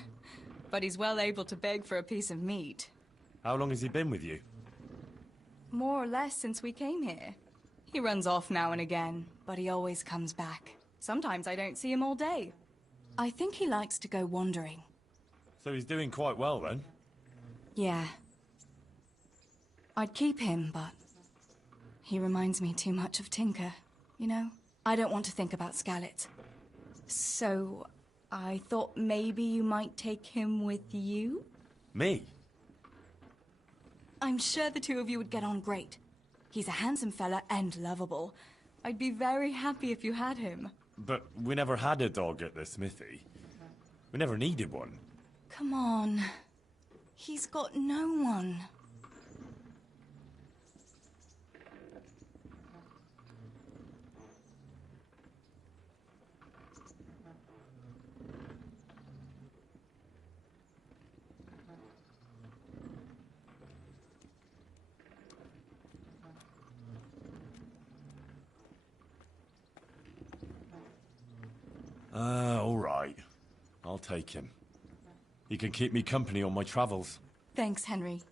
But he's well able to beg for a piece of meat. How long has he been with you? More or less since we came here. He runs off now and again, but he always comes back. Sometimes I don't see him all day. I think he likes to go wandering. So he's doing quite well then? Yeah. I'd keep him, but he reminds me too much of Tinker, you know? I don't want to think about Skalllet. So I thought maybe you might take him with you? Me? I'm sure the two of you would get on great. He's a handsome fella and lovable. I'd be very happy if you had him. But we never had a dog at the smithy. We never needed one. Come on. He's got no one. All right. I'll take him. He can keep me company on my travels. Thanks, Henry.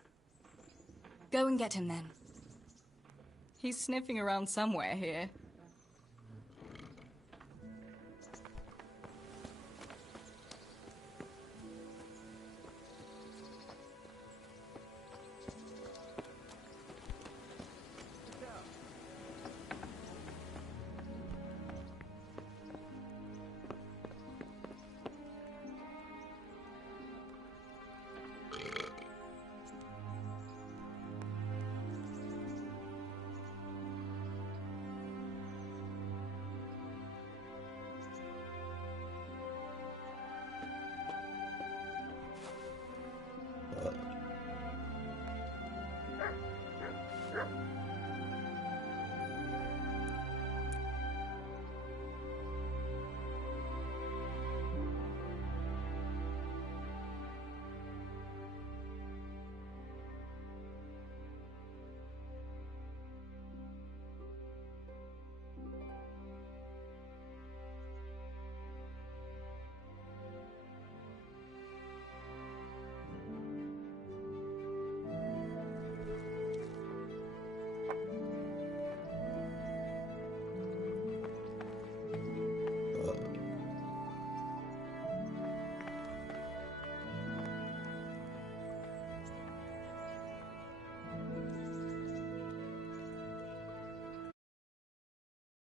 Go and get him then. He's sniffing around somewhere here.